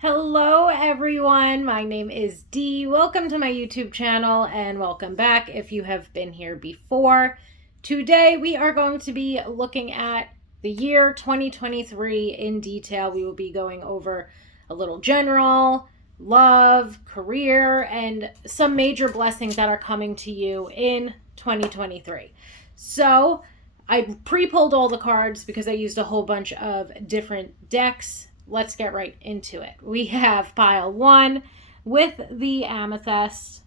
Hello everyone, my name is Dee. Welcome to my YouTube channel and welcome back if you have been here before. Today we are going to be looking at the year 2023 in detail. We will be going over a little general, love, career, and some major blessings that are coming to you in 2023. So I pre-pulled all the cards because I used a whole bunch of different decks. Let's get right into it. We have pile 1 with the amethyst,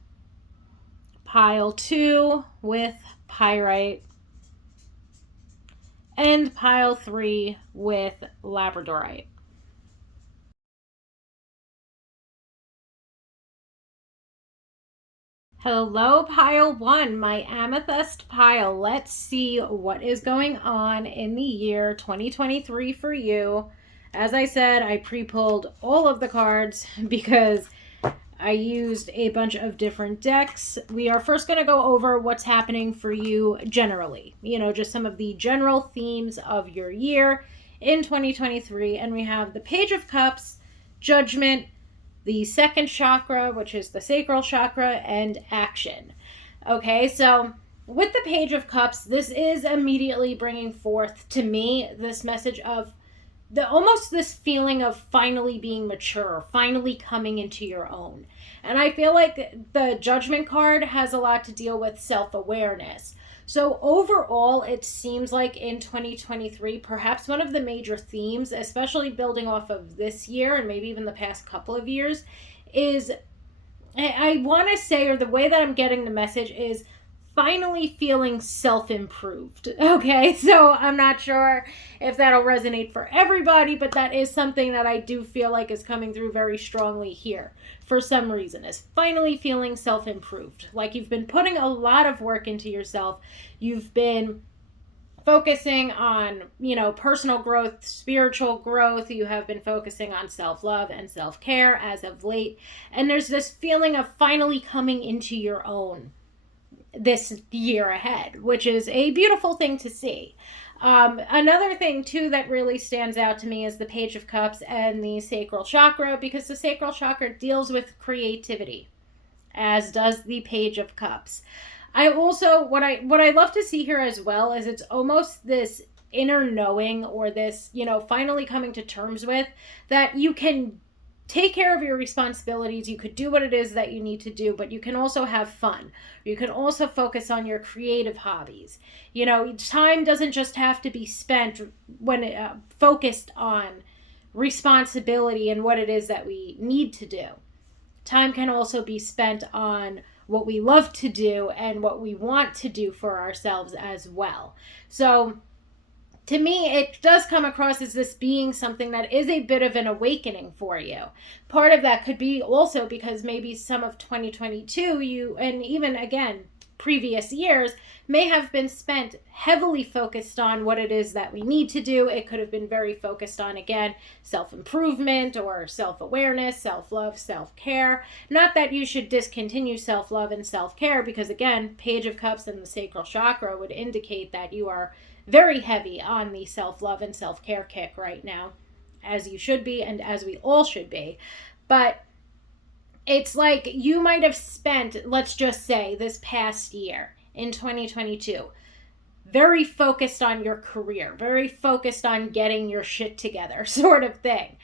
pile 2 with pyrite, and pile 3 with labradorite. Hello, pile 1, my amethyst pile. Let's see what is going on in the year 2023 for you. As I said, I pre-pulled all of the cards because I used a bunch of different decks. We are first going to go over what's happening for you generally. Just some of the general themes of your year in 2023. And we have the Page of Cups, Judgment, the second chakra, which is the sacral chakra, and action. Okay, so with the Page of Cups, this is immediately bringing forth to me this message of almost this feeling of finally being mature, finally coming into your own. And I feel like the Judgment card has a lot to deal with self-awareness. So overall, it seems like in 2023, perhaps one of the major themes, especially building off of this year and maybe even the past couple of years, is I want to say, or the way that I'm getting the message is finally feeling self-improved. Okay, so I'm not sure if that'll resonate for everybody, but that is something that I do feel like is coming through very strongly here for some reason, is finally feeling self-improved. Like you've been putting a lot of work into yourself. You've been focusing on, personal growth, spiritual growth. You have been focusing on self-love and self-care as of late. And there's this feeling of finally coming into your own this year ahead, which is a beautiful thing to see. Another thing too that really stands out to me is the Page of Cups and the sacral chakra, because the sacral chakra deals with creativity, as does the Page of Cups. I also, what I love to see here as well is it's almost this inner knowing, or this, finally coming to terms with that you can take care of your responsibilities. You could do what it is that you need to do, but you can also have fun. You can also focus on your creative hobbies. Time doesn't just have to be spent when focused on responsibility and what it is that we need to do. Time can also be spent on what we love to do and what we want to do for ourselves as well. So to me, it does come across as this being something that is a bit of an awakening for you. Part of that could be also because maybe some of 2022, you, and even again, previous years, may have been spent heavily focused on what it is that we need to do. It could have been very focused on, again, self-improvement or self-awareness, self-love, self-care. Not that you should discontinue self-love and self-care, because again, Page of Cups and the sacral chakra would indicate that you are very heavy on the self-love and self-care kick right now, as you should be and as we all should be. But it's like you might have spent, let's just say, this past year in 2022 very focused on your career, very focused on getting your shit together, sort of thing.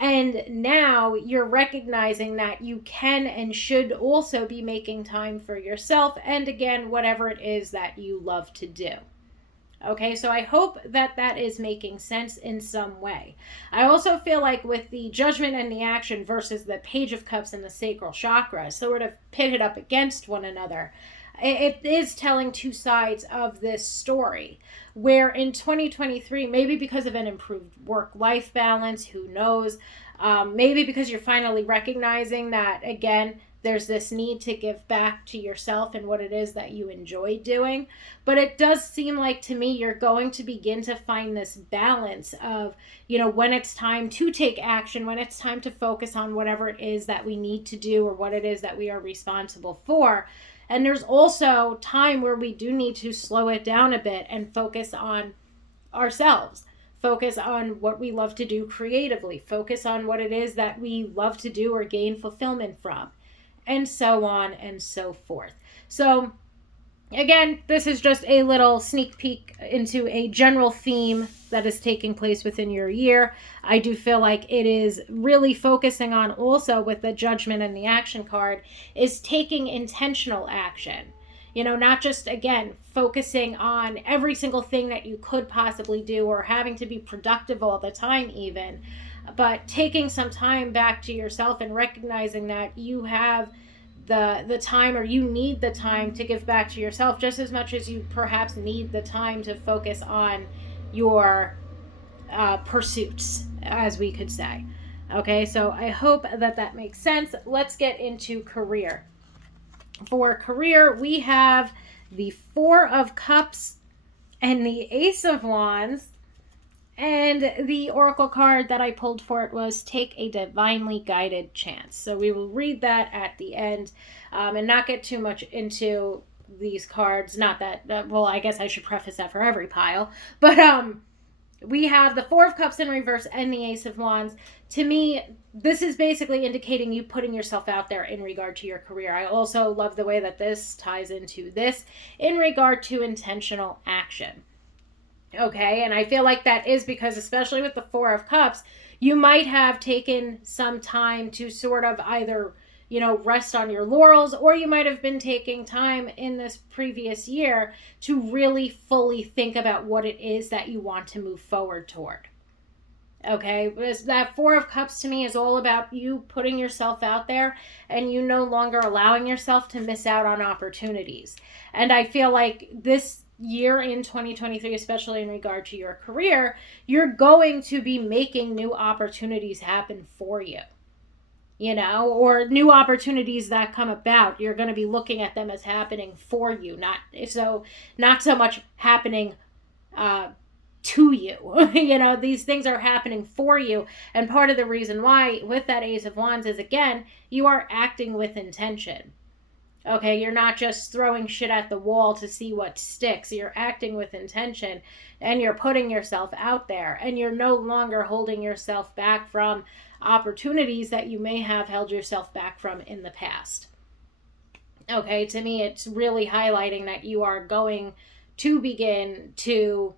And now you're recognizing that you can and should also be making time for yourself and, again, whatever it is that you love to do. Okay, so I hope that that is making sense in some way. I also feel like with the Judgment and the action versus the Page of Cups and the sacral chakra, sort of pitted up against one another, it is telling two sides of this story, where in 2023, maybe because of an improved work-life balance, who knows, maybe because you're finally recognizing that, again, there's this need to give back to yourself and what it is that you enjoy doing. But it does seem like to me you're going to begin to find this balance of, when it's time to take action, when it's time to focus on whatever it is that we need to do or what it is that we are responsible for. And there's also time where we do need to slow it down a bit and focus on ourselves. focus on what we love to do creatively, focus on what it is that we love to do or gain fulfillment from, and so on and so forth. So again, this is just a little sneak peek into a general theme that is taking place within your year. I do feel like it is really focusing on, also with the judgment and the action card, is taking intentional action. Not just, again, focusing on every single thing that you could possibly do or having to be productive all the time even, but taking some time back to yourself and recognizing that you have the time, or you need the time to give back to yourself just as much as you perhaps need the time to focus on your pursuits, as we could say. Okay, so I hope that makes sense. Let's get into career. For career, we have the Four of Cups and the Ace of Wands. And the oracle card that I pulled for it was Take a Divinely Guided Chance. So we will read that at the end and not get too much into these cards. Not that, well, I guess I should preface that for every pile. But we have the Four of Cups in reverse and the Ace of Wands. To me, this is basically indicating you putting yourself out there in regard to your career. I also love the way that this ties into this in regard to intentional action. Okay, and I feel like that is because, especially with the Four of Cups, you might have taken some time to sort of either, rest on your laurels, or you might have been taking time in this previous year to really fully think about what it is that you want to move forward toward. Okay, that Four of Cups to me is all about you putting yourself out there and you no longer allowing yourself to miss out on opportunities. And I feel like this year in 2023, especially in regard to your career, you're going to be making new opportunities happen for you, or new opportunities that come about. You're going to be looking at them as happening for you, not so much happening to you. These things are happening for you. And part of the reason why with that Ace of Wands is, again, you are acting with intention. Okay, you're not just throwing shit at the wall to see what sticks. You're acting with intention, and you're putting yourself out there, and you're no longer holding yourself back from opportunities that you may have held yourself back from in the past. Okay, to me, it's really highlighting that you are going to begin to,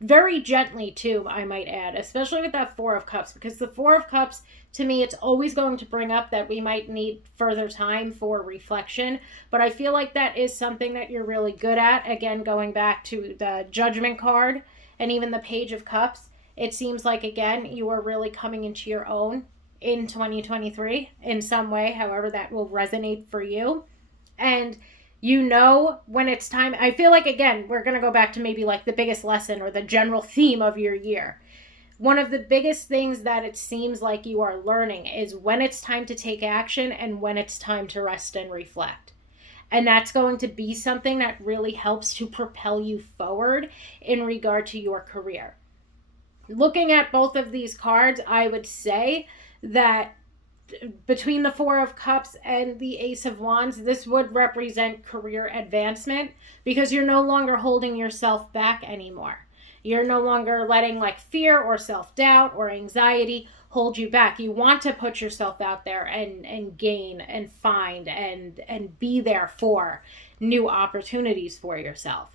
very gently too, I might add, especially with that Four of Cups, because the Four of Cups, to me, it's always going to bring up that we might need further time for reflection, but I feel like that is something that you're really good at. Again, going back to the Judgment card and even the Page of Cups, it seems like, again, you are really coming into your own in 2023 in some way, however that will resonate for you. And when it's time. I feel like, again, we're going to go back to maybe like the biggest lesson or the general theme of your year. One of the biggest things that it seems like you are learning is when it's time to take action and when it's time to rest and reflect. And that's going to be something that really helps to propel you forward in regard to your career. Looking at both of these cards, I would say that between the Four of Cups and the Ace of Wands, this would represent career advancement, because you're no longer holding yourself back anymore. You're no longer letting like fear or self-doubt or anxiety hold you back. You want to put yourself out there and gain and find and be there for new opportunities for yourself.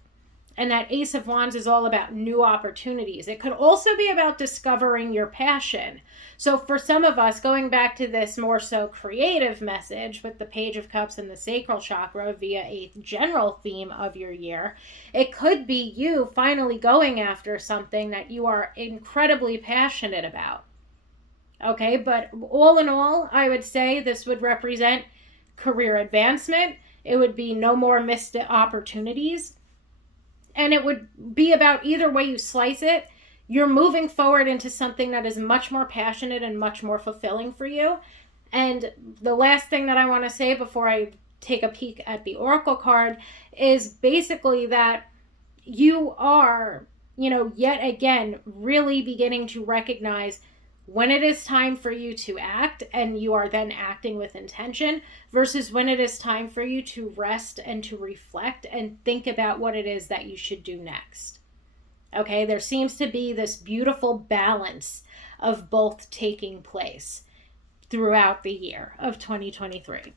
And that Ace of Wands is all about new opportunities. It could also be about discovering your passion. So for some of us, going back to this more so creative message with the Page of Cups and the Sacral Chakra via a general theme of your year, it could be you finally going after something that you are incredibly passionate about. Okay, but all in all, I would say this would represent career advancement. It would be no more missed opportunities. And it would be about, either way you slice it, you're moving forward into something that is much more passionate and much more fulfilling for you. And the last thing that I want to say before I take a peek at the Oracle card is basically that you are, yet again, really beginning to recognize when it is time for you to act, and you are then acting with intention, versus when it is time for you to rest and to reflect and think about what it is that you should do next. Okay, there seems to be this beautiful balance of both taking place throughout the year of 2023.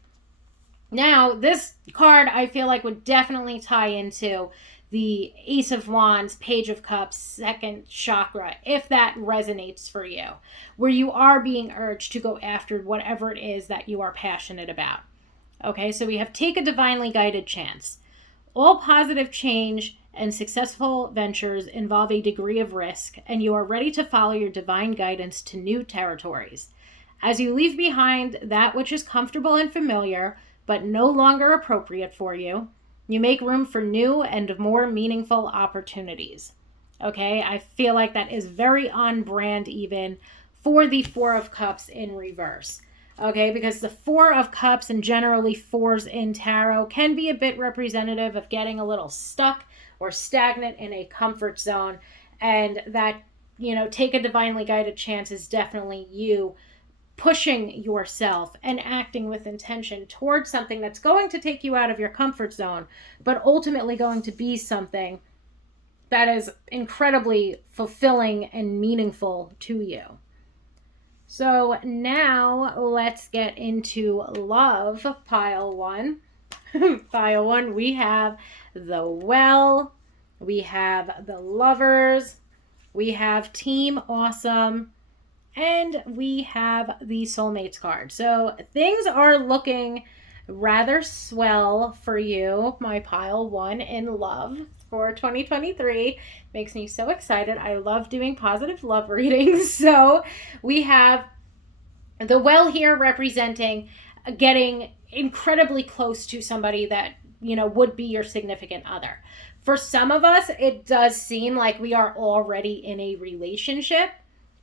Now, this card I feel like would definitely tie into the Ace of Wands, Page of Cups, second chakra, if that resonates for you, where you are being urged to go after whatever it is that you are passionate about. Okay, so we have take a divinely guided chance. All positive change and successful ventures involve a degree of risk, and you are ready to follow your divine guidance to new territories. As you leave behind that which is comfortable and familiar, but no longer appropriate for you, you make room for new and more meaningful opportunities. Okay, I feel like that is very on brand even for the Four of Cups in reverse. Okay, because the Four of Cups and generally fours in tarot can be a bit representative of getting a little stuck or stagnant in a comfort zone. And that, take a divinely guided chance is definitely you pushing yourself and acting with intention towards something that's going to take you out of your comfort zone, but ultimately going to be something that is incredibly fulfilling and meaningful to you. So now let's get into love, pile one. Pile one, we have the Well, we have the Lovers, we have Team Awesome, and we have the Soulmates card. So things are looking rather swell for you, my pile one in love for 2023. Makes me so excited. I love doing positive love readings. So we have the Well here representing getting incredibly close to somebody that, would be your significant other. For some of us, it does seem like we are already in a relationship,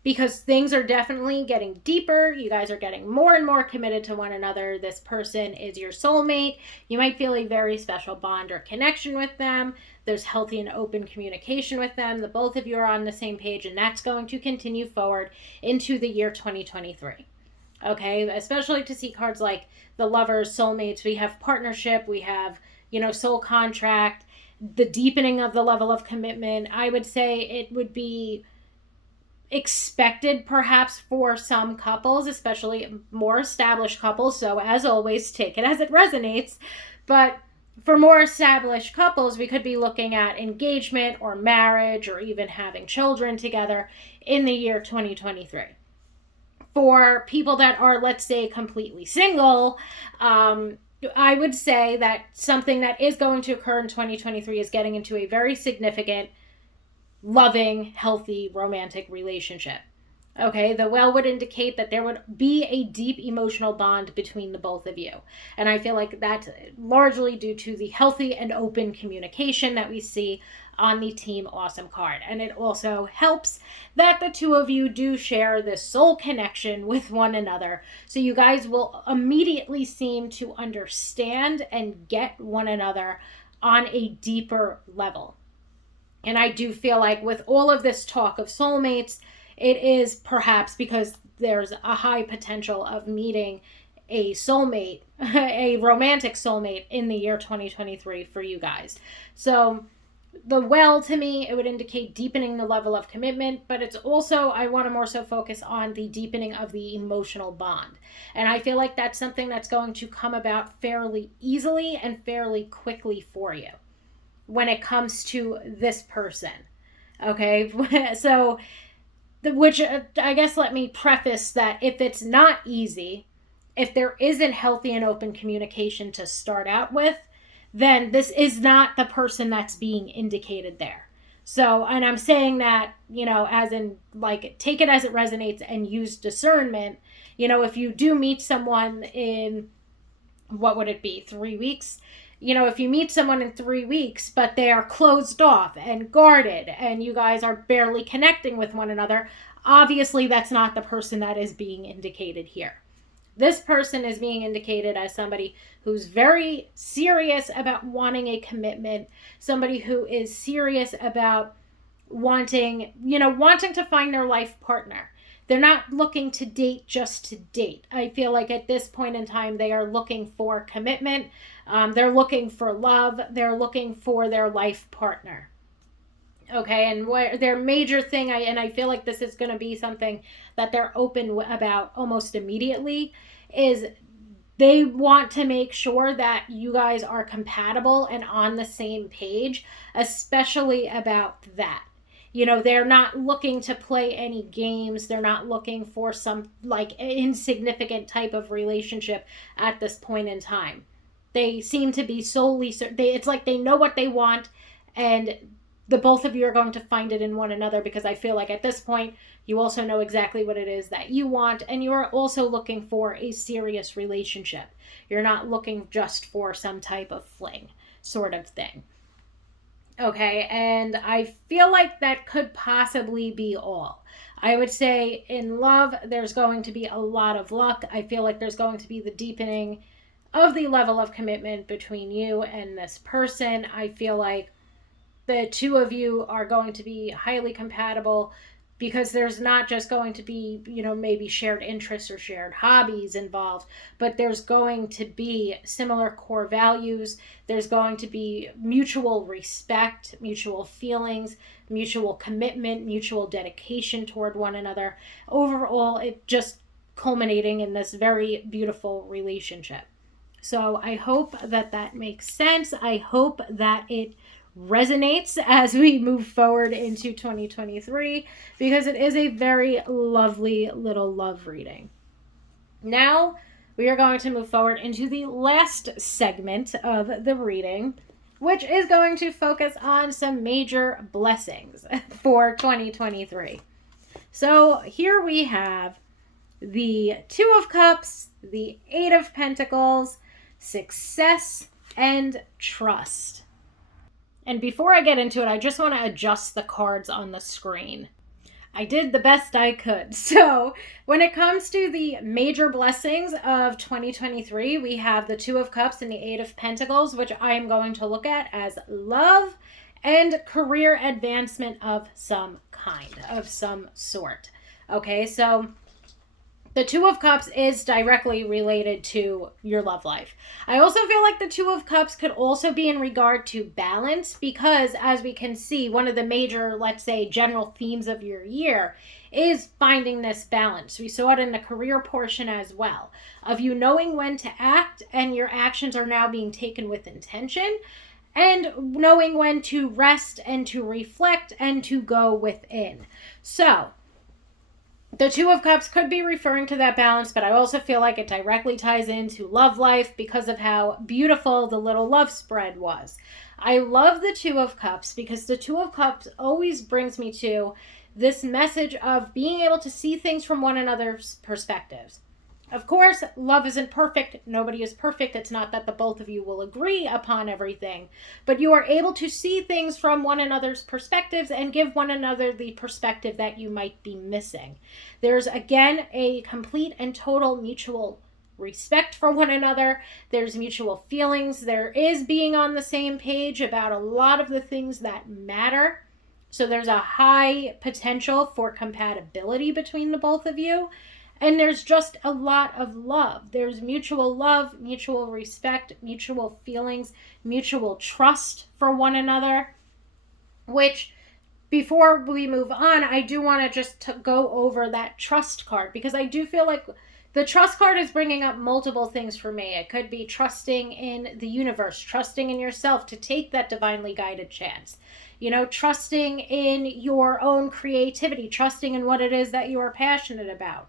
because things are definitely getting deeper. You guys are getting more and more committed to one another. This person is your soulmate. You might feel a very special bond or connection with them. There's healthy and open communication with them. The both of you are on the same page, and that's going to continue forward into the year 2023. Okay, especially to see cards like the Lovers, Soulmates. We have partnership. We have, soul contract, the deepening of the level of commitment. I would say it would be expected perhaps for some couples, especially more established couples. So as always, take it as it resonates. But for more established couples, we could be looking at engagement or marriage or even having children together in the year 2023. For people that are, let's say, completely single, I would say that something that is going to occur in 2023 is getting into a very significant, loving, healthy, romantic relationship. Okay, the Well would indicate that there would be a deep emotional bond between the both of you. And I feel like that's largely due to the healthy and open communication that we see on the Team Awesome card. And it also helps that the two of you do share this soul connection with one another. So you guys will immediately seem to understand and get one another on a deeper level. And I do feel like with all of this talk of soulmates, it is perhaps because there's a high potential of meeting a soulmate, a romantic soulmate in the year 2023 for you guys. So the Well, to me, it would indicate deepening the level of commitment, but it's also, I want to more so focus on the deepening of the emotional bond. And I feel like that's something that's going to come about fairly easily and fairly quickly for you when it comes to this person. Okay, so which I guess let me preface that if it's not easy, if there isn't healthy and open communication to start out with, then this is not the person that's being indicated there. So, and I'm saying that, as in like, take it as it resonates and use discernment. If you do meet someone in, what would it be, 3 weeks? If you meet someone in 3 weeks, but they are closed off and guarded and you guys are barely connecting with one another, obviously that's not the person that is being indicated here. This person is being indicated as somebody who's very serious about wanting a commitment, somebody who is serious about wanting to find their life partner. They're not looking to date just to date. I feel like at this point in time, they are looking for commitment. They're looking for love. They're looking for their life partner. Okay, and what their major thing, I feel like this is going to be something that they're open about almost immediately, is they want to make sure that you guys are compatible and on the same page, especially about that. You know, they're not looking to play any games. They're not looking for some like insignificant type of relationship at this point in time. They seem to be solely, it's like they know what they want, and the both of you are going to find it in one another, because I feel like at this point you also know exactly what it is that you want, and you are also looking for a serious relationship. You're not looking just for some type of fling sort of thing. Okay, and I feel like that could possibly be all. I would say in love, there's going to be a lot of luck. I feel like there's going to be the deepening of the level of commitment between you and this person. I feel like the two of you are going to be highly compatible, because there's not just going to be, maybe shared interests or shared hobbies involved, but there's going to be similar core values. There's going to be mutual respect, mutual feelings, mutual commitment, mutual dedication toward one another. Overall, it just culminating in this very beautiful relationship. So I hope that that makes sense. I hope that it resonates as we move forward into 2023, because it is a very lovely little love reading. Now we are going to move forward into the last segment of the reading, which is going to focus on some major blessings for 2023. So here we have the Two of Cups, the Eight of Pentacles, success, and trust. And before I get into it, I just want to adjust the cards on the screen. I did the best I could. So, when it comes to the major blessings of 2023, we have the Two of Cups and the Eight of Pentacles, which I am going to look at as love and career advancement of some kind, of some sort. Okay, so the Two of Cups is directly related to your love life. I also feel like the Two of Cups could also be in regard to balance, because as we can see, one of the major, let's say, general themes of your year is finding this balance. We saw it in the career portion as well, of you knowing when to act, and your actions are now being taken with intention, and knowing when to rest and to reflect and to go within. So, the Two of Cups could be referring to that balance, but I also feel like it directly ties into love life because of how beautiful the little love spread was. I love the Two of Cups because the Two of Cups always brings me to this message of being able to see things from one another's perspectives. Of course, love isn't perfect. Nobody is perfect. It's not that the both of you will agree upon everything, but you are able to see things from one another's perspectives and give one another the perspective that you might be missing. There's, again, a complete and total mutual respect for one another. There's mutual feelings. There is being on the same page about a lot of the things that matter. So there's a high potential for compatibility between the both of you. And there's just a lot of love. There's mutual love, mutual respect, mutual feelings, mutual trust for one another. Which, before we move on, I do want to just go over that trust card, because I do feel like the trust card is bringing up multiple things for me. It could be trusting in the universe, trusting in yourself to take that divinely guided chance. Trusting in your own creativity, trusting in what it is that you are passionate about.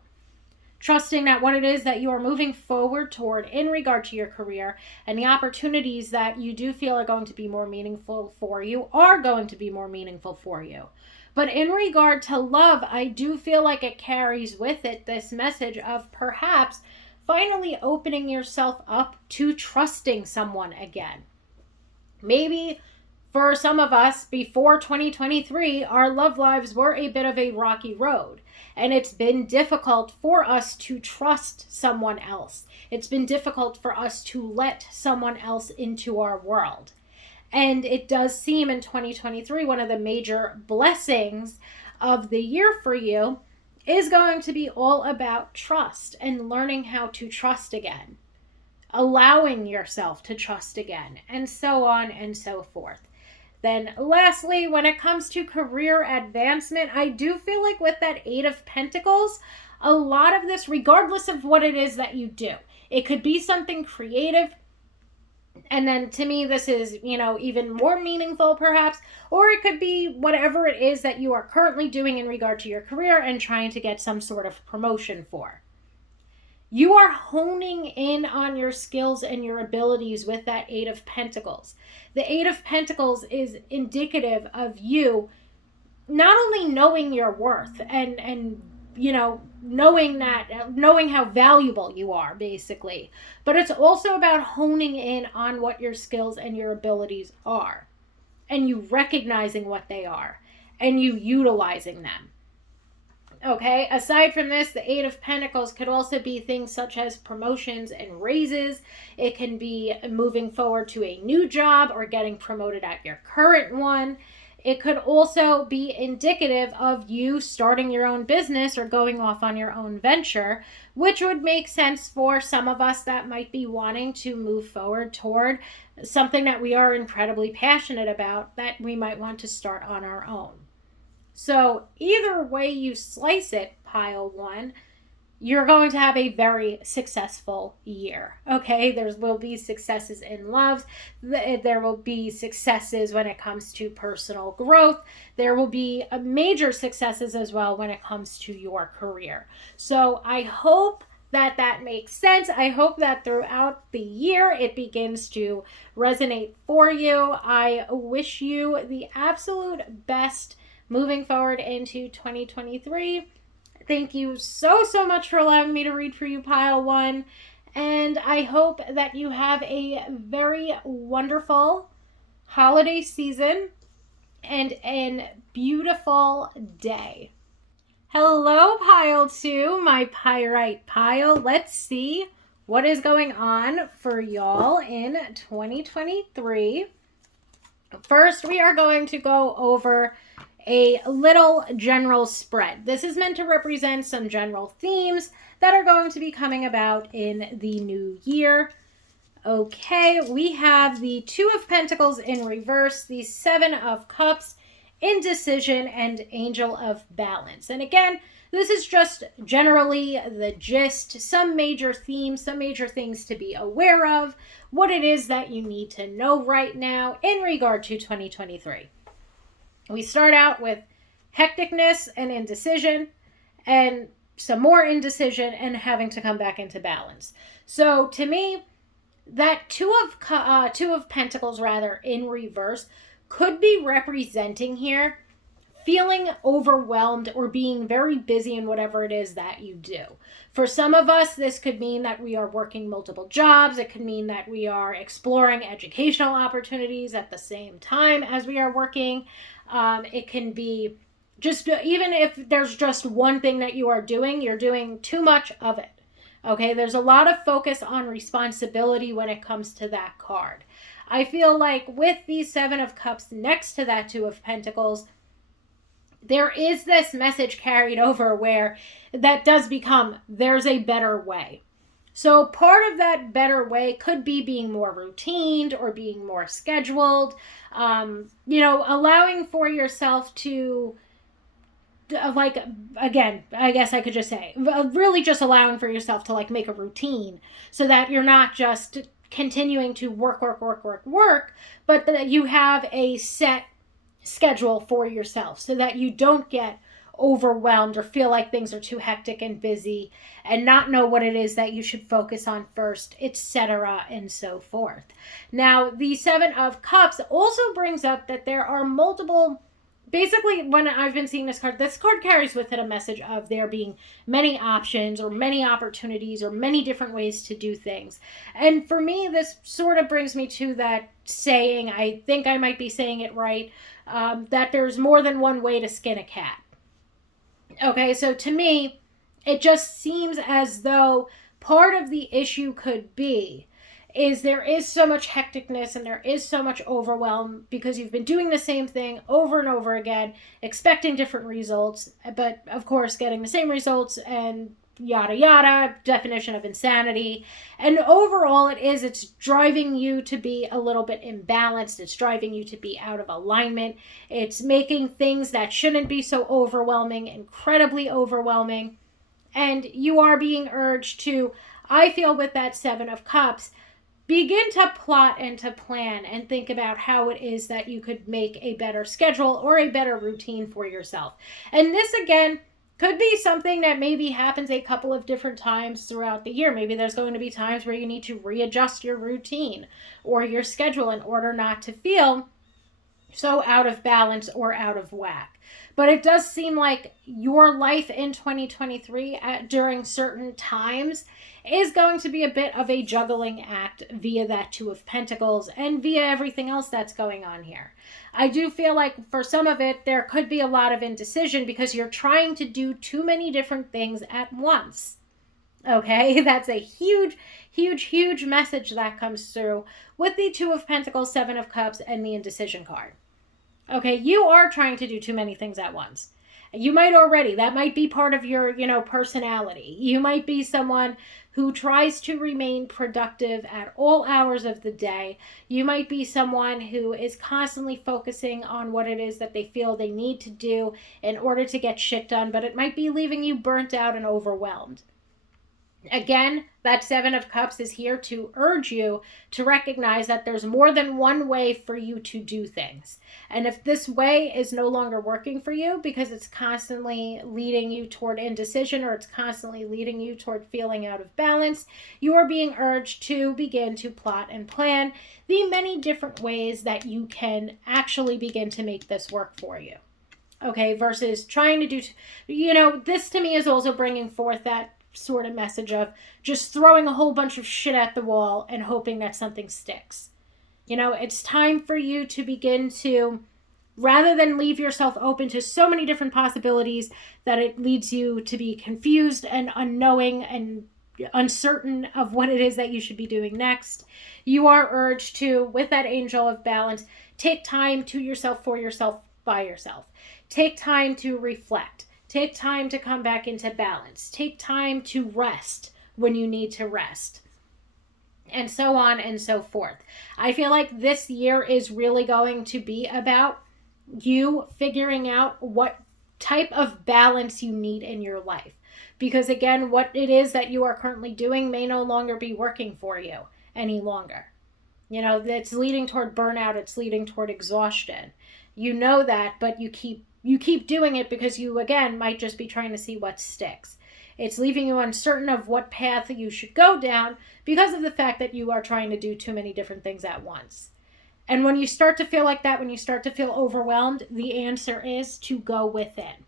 Trusting that what it is that you are moving forward toward in regard to your career, and the opportunities that you do feel are going to be more meaningful for you are going to be more meaningful for you. But in regard to love, I do feel like it carries with it this message of perhaps finally opening yourself up to trusting someone again. Maybe for some of us, before 2023, our love lives were a bit of a rocky road. And it's been difficult for us to trust someone else. It's been difficult for us to let someone else into our world. And it does seem in 2023, one of the major blessings of the year for you is going to be all about trust and learning how to trust again, allowing yourself to trust again, and so on and so forth. Then lastly, when it comes to career advancement, I do feel like with that Eight of Pentacles, a lot of this, regardless of what it is that you do, it could be something creative. And then to me, this is, even more meaningful perhaps, or it could be whatever it is that you are currently doing in regard to your career and trying to get some sort of promotion for. You are honing in on your skills and your abilities with that Eight of Pentacles. The Eight of Pentacles is indicative of you not only knowing your worth and knowing how valuable you are, basically, but it's also about honing in on what your skills and your abilities are, and you recognizing what they are and you utilizing them. Okay, aside from this, the Eight of Pentacles could also be things such as promotions and raises. It can be moving forward to a new job or getting promoted at your current one. It could also be indicative of you starting your own business or going off on your own venture, which would make sense for some of us that might be wanting to move forward toward something that we are incredibly passionate about that we might want to start on our own. So either way you slice it, pile one, you're going to have a very successful year. Okay, there will be successes in love. There will be successes when it comes to personal growth. There will be major successes as well when it comes to your career. So I hope that makes sense. I hope that throughout the year it begins to resonate for you. I wish you the absolute best moving forward into 2023. Thank you so much for allowing me to read for you, pile one. And I hope that you have a very wonderful holiday season and a beautiful day. Hello, pile two, my pyrite pile. Let's see what is going on for y'all in 2023. First, we are going to go over a little general spread. This is meant to represent some general themes that are going to be coming about in the new year. Okay, we have the Two of Pentacles in reverse, the Seven of Cups, indecision, and Angel of Balance. And again, this is just generally the gist, some major themes, some major things to be aware of, what it is that you need to know right now in regard to 2023. We start out with hecticness and indecision, and some more indecision and having to come back into balance. So to me, that two of Pentacles rather in reverse could be representing here feeling overwhelmed or being very busy in whatever it is that you do. For some of us, this could mean that we are working multiple jobs. It could mean that we are exploring educational opportunities at the same time as we are working. It can be just, even if there's just one thing that you are doing, you're doing too much of it. Okay, there's a lot of focus on responsibility when it comes to that card. I feel like with the Seven of Cups next to that Two of Pentacles, there is this message carried over where that does become, there's a better way. So part of that better way could be being more routined or being more scheduled, allowing for yourself to, again, I guess I could just say, really just allowing for yourself to make a routine so that you're not just continuing to work, but that you have a set schedule for yourself so that you don't get overwhelmed or feel like things are too hectic and busy and not know what it is that you should focus on first, etc., and so forth. Now, the Seven of Cups also brings up that there are multiple, basically, when I've been seeing this card carries with it a message of there being many options or many opportunities or many different ways to do things. And for me, this sort of brings me to that saying, I think I might be saying it right, that there's more than one way to skin a cat. Okay, so to me, it just seems as though part of the issue could be is there is so much hecticness and there is so much overwhelm because you've been doing the same thing over and over again, expecting different results, but of course getting the same results and yada yada, definition of insanity. And overall it's driving you to be a little bit imbalanced. It's driving you to be out of alignment. It's making things that shouldn't be so overwhelming incredibly overwhelming. And you are being urged to, I feel, with that Seven of Cups, begin to plot and to plan and think about how it is that you could make a better schedule or a better routine for yourself. And this, again, could be something that maybe happens a couple of different times throughout the year. Maybe there's going to be times where you need to readjust your routine or your schedule in order not to feel so out of balance or out of whack. But it does seem like your life in 2023 during certain times is going to be a bit of a juggling act via that Two of Pentacles and via everything else that's going on here. I do feel like for some of it, there could be a lot of indecision because you're trying to do too many different things at once. Okay, that's a huge, huge, huge message that comes through with the Two of Pentacles, Seven of Cups, and the Indecision card. Okay, you are trying to do too many things at once. You might already, that might be part of your, personality. You might be someone who tries to remain productive at all hours of the day. You might be someone who is constantly focusing on what it is that they feel they need to do in order to get shit done, but it might be leaving you burnt out and overwhelmed. Again, that Seven of Cups is here to urge you to recognize that there's more than one way for you to do things. And if this way is no longer working for you because it's constantly leading you toward indecision or it's constantly leading you toward feeling out of balance, you are being urged to begin to plot and plan the many different ways that you can actually begin to make this work for you. Okay, versus trying to do, this to me is also bringing forth that sort of message of just throwing a whole bunch of shit at the wall and hoping that something sticks. It's time for you to begin to, rather than leave yourself open to so many different possibilities that it leads you to be confused and unknowing and uncertain of what it is that you should be doing next, you are urged to, with that Angel of Balance, take time to yourself, for yourself, by yourself. Take time to reflect. Take time to come back into balance. Take time to rest when you need to rest. And so on and so forth. I feel like this year is really going to be about you figuring out what type of balance you need in your life. Because again, what it is that you are currently doing may no longer be working for you any longer. It's leading toward burnout. It's leading toward exhaustion. You know that, but you keep doing it because you, again, might just be trying to see what sticks. It's leaving you uncertain of what path you should go down because of the fact that you are trying to do too many different things at once. And when you start to feel like that, when you start to feel overwhelmed, the answer is to go within.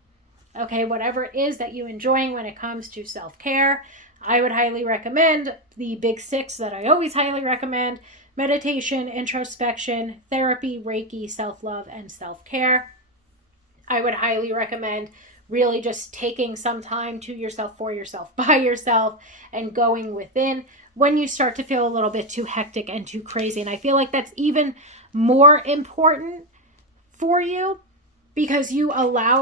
Okay, whatever it is that you're enjoying when it comes to self-care, I would highly recommend the big six that I always highly recommend: meditation, introspection, therapy, Reiki, self-love, and self-care. I would highly recommend really just taking some time to yourself, for yourself, by yourself, and going within when you start to feel a little bit too hectic and too crazy. And I feel like that's even more important for you because you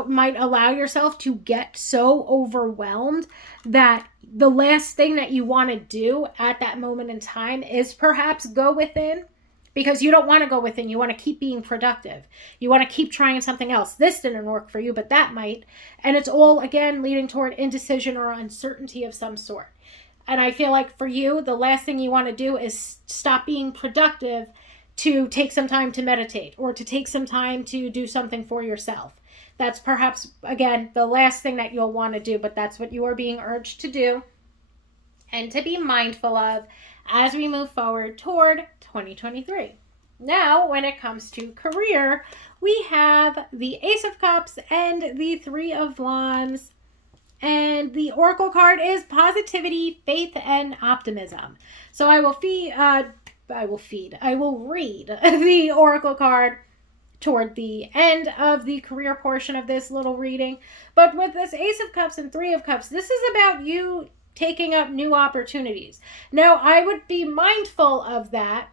might allow yourself to get so overwhelmed that the last thing that you want to do at that moment in time is perhaps go within. Because you don't want to go within. You want to keep being productive. You want to keep trying something else. This didn't work for you, but that might. And it's all, again, leading toward indecision or uncertainty of some sort. And I feel like for you, the last thing you want to do is stop being productive to take some time to meditate or to take some time to do something for yourself. That's perhaps, again, the last thing that you'll want to do, but that's what you are being urged to do and to be mindful of as we move forward toward 2023. Now, when it comes to career, we have the Ace of Cups and the Three of Wands. And the Oracle card is positivity, faith, and optimism. So I will read the Oracle card toward the end of the career portion of this little reading. But with this Ace of Cups and Three of Cups, this is about you taking up new opportunities. Now, I would be mindful of that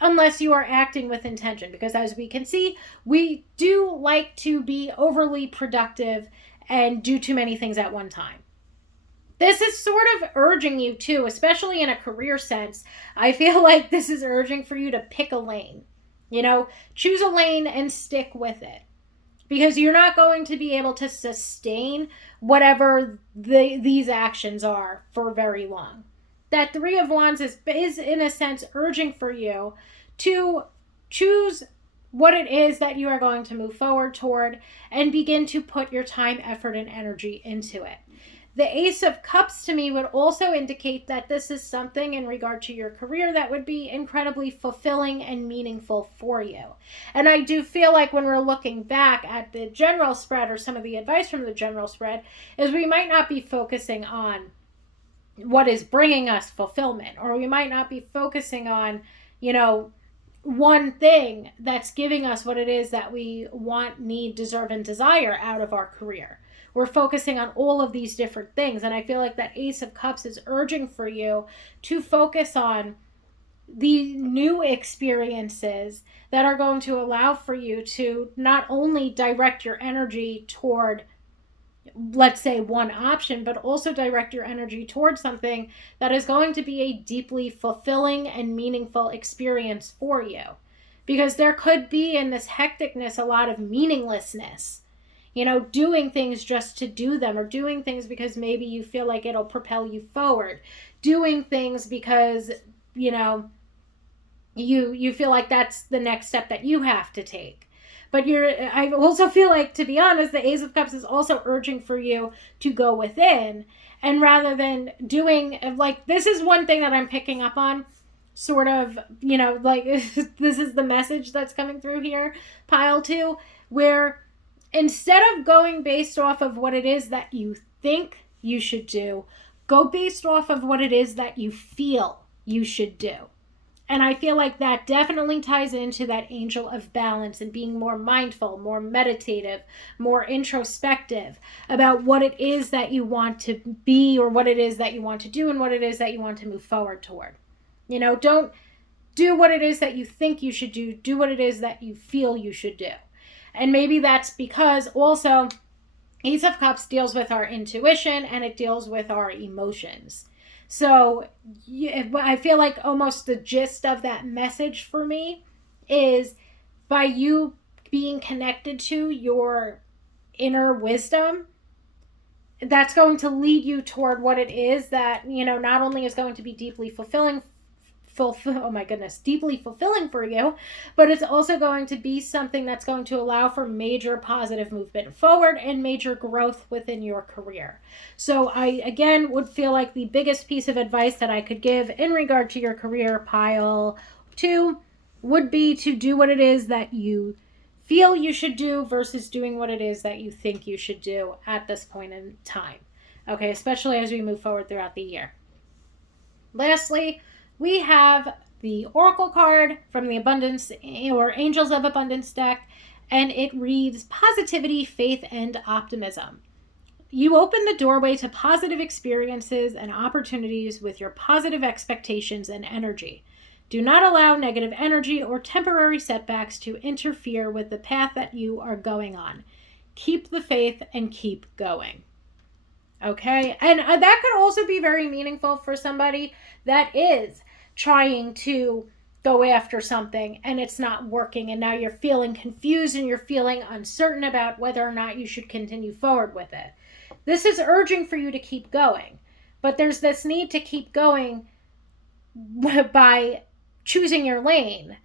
unless you are acting with intention, because as we can see, we do like to be overly productive and do too many things at one time. this is sort of urging you too, especially in a career sense. I feel like this is urging for you to pick a lane. Choose a lane and stick with it, because you're not going to be able to sustain whatever these actions are for very long. That Three of Wands is in a sense urging for you to choose what it is that you are going to move forward toward and begin to put your time, effort, and energy into it. The Ace of Cups to me would also indicate that this is something in regard to your career that would be incredibly fulfilling and meaningful for you. And I do feel like when we're looking back at the general spread, or some of the advice from the general spread, is we might not be focusing on what is bringing us fulfillment, or we might not be focusing on, one thing that's giving us what it is that we want, need, deserve, and desire out of our career. We're focusing on all of these different things. And I feel like that Ace of Cups is urging for you to focus on the new experiences that are going to allow for you to not only direct your energy toward, let's say, one option, but also direct your energy towards something that is going to be a deeply fulfilling and meaningful experience for you. Because there could be in this hecticness a lot of meaninglessness. Doing things just to do them, or doing things because maybe you feel like it'll propel you forward. Doing things because, you feel like that's the next step that you have to take. But I also feel like, to be honest, the Ace of Cups is also urging for you to go within. And rather than doing, like, this is one thing that I'm picking up on, sort of, like, this is the message that's coming through here, pile 2, where instead of going based off of what it is that you think you should do, go based off of what it is that you feel you should do. And I feel like that definitely ties into that angel of balance and being more mindful, more meditative, more introspective about what it is that you want to be, or what it is that you want to do, and what it is that you want to move forward toward. Don't do what it is that you think you should do. Do what it is that you feel you should do. And maybe that's because also Ace of Cups deals with our intuition, and it deals with our emotions. So I feel like almost the gist of that message for me is, by you being connected to your inner wisdom, that's going to lead you toward what it is that, not only is going to be deeply fulfilling for you, but it's also going to be something that's going to allow for major positive movement forward and major growth within your career. So I, again, would feel like the biggest piece of advice that I could give in regard to your career, pile 2, would be to do what it is that you feel you should do versus doing what it is that you think you should do at this point in time. Okay, especially as we move forward throughout the year. Lastly, we have the Oracle card from the Abundance, or Angels of Abundance deck, and it reads positivity, faith, and optimism. You open the doorway to positive experiences and opportunities with your positive expectations and energy. Do not allow negative energy or temporary setbacks to interfere with the path that you are going on. Keep the faith and keep going. Okay? And that could also be very meaningful for somebody that is trying to go after something and it's not working, and now you're feeling confused and you're feeling uncertain about whether or not you should continue forward with it. This is urging for you to keep going, but there's this need to keep going by choosing your lane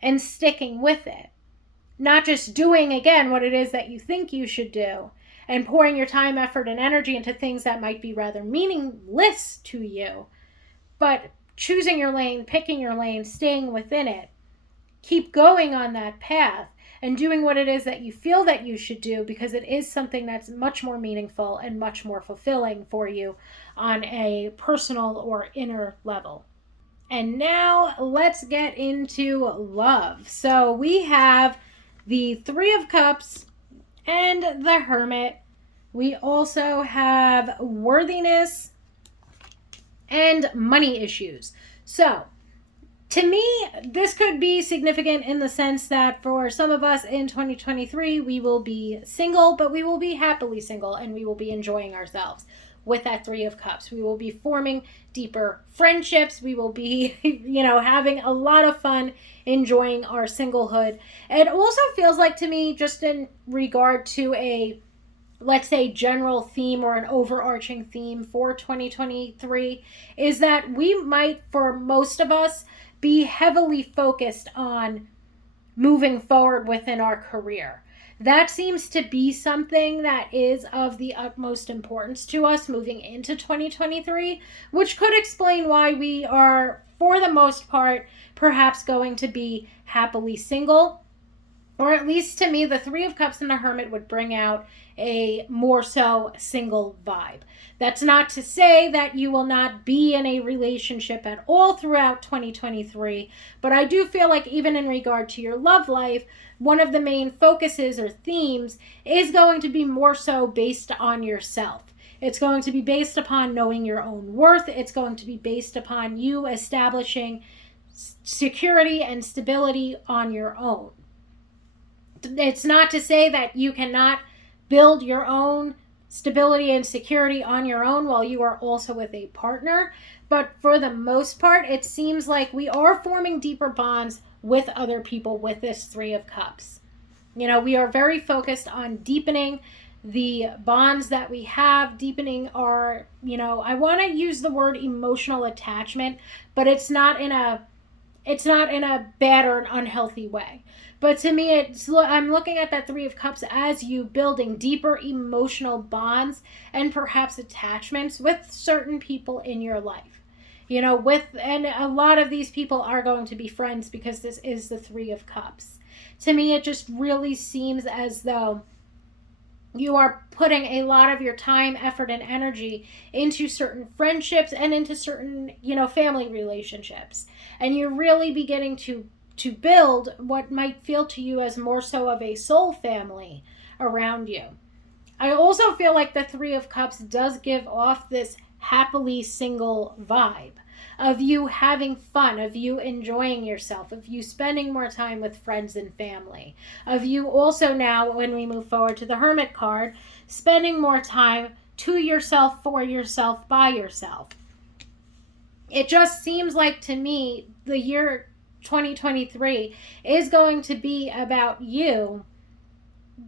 and sticking with it, not just doing, again, what it is that you think you should do and pouring your time, effort, and energy into things that might be rather meaningless to you, but choosing your lane, picking your lane, staying within it. Keep going on that path and doing what it is that you feel that you should do, because it is something that's much more meaningful and much more fulfilling for you on a personal or inner level. And now let's get into love. So we have the Three of Cups and the Hermit. We also have worthiness and money issues. So to me, this could be significant in the sense that for some of us in 2023, we will be single, but we will be happily single and we will be enjoying ourselves. with that Three of Cups. We will be forming deeper friendships. We will be, having a lot of fun enjoying our singlehood. It also feels like to me, just in regard to a, let's say, general theme or an overarching theme for 2023, is that we might, for most of us, be heavily focused on moving forward within our career. That seems to be something that is of the utmost importance to us moving into 2023, which could explain why we are, for the most part, perhaps going to be happily single. Or at least to me, the Three of Cups and the Hermit would bring out a more so single vibe. That's not to say that you will not be in a relationship at all throughout 2023, but I do feel like even in regard to your love life, one of the main focuses or themes is going to be more so based on yourself. It's going to be based upon knowing your own worth. It's going to be based upon you establishing security and stability on your own. It's not to say that you cannot build your own stability and security on your own while you are also with a partner, but for the most part, it seems like we are forming deeper bonds with other people with this Three of Cups. We are very focused on deepening the bonds that we have, deepening our, I want to use the word emotional attachment, but it's not in a bad or an unhealthy way. But to me, I'm looking at that Three of Cups as you building deeper emotional bonds and perhaps attachments with certain people in your life. And a lot of these people are going to be friends because this is the Three of Cups. To me, it just really seems as though you are putting a lot of your time, effort, and energy into certain friendships and into certain, family relationships. And you're really beginning to build what might feel to you as more so of a soul family around you. I also feel like the Three of Cups does give off this happily single vibe of you having fun, of you enjoying yourself, of you spending more time with friends and family, of you also now, when we move forward to the Hermit card, spending more time to yourself, for yourself, by yourself. It just seems like to me the year 2023 is going to be about you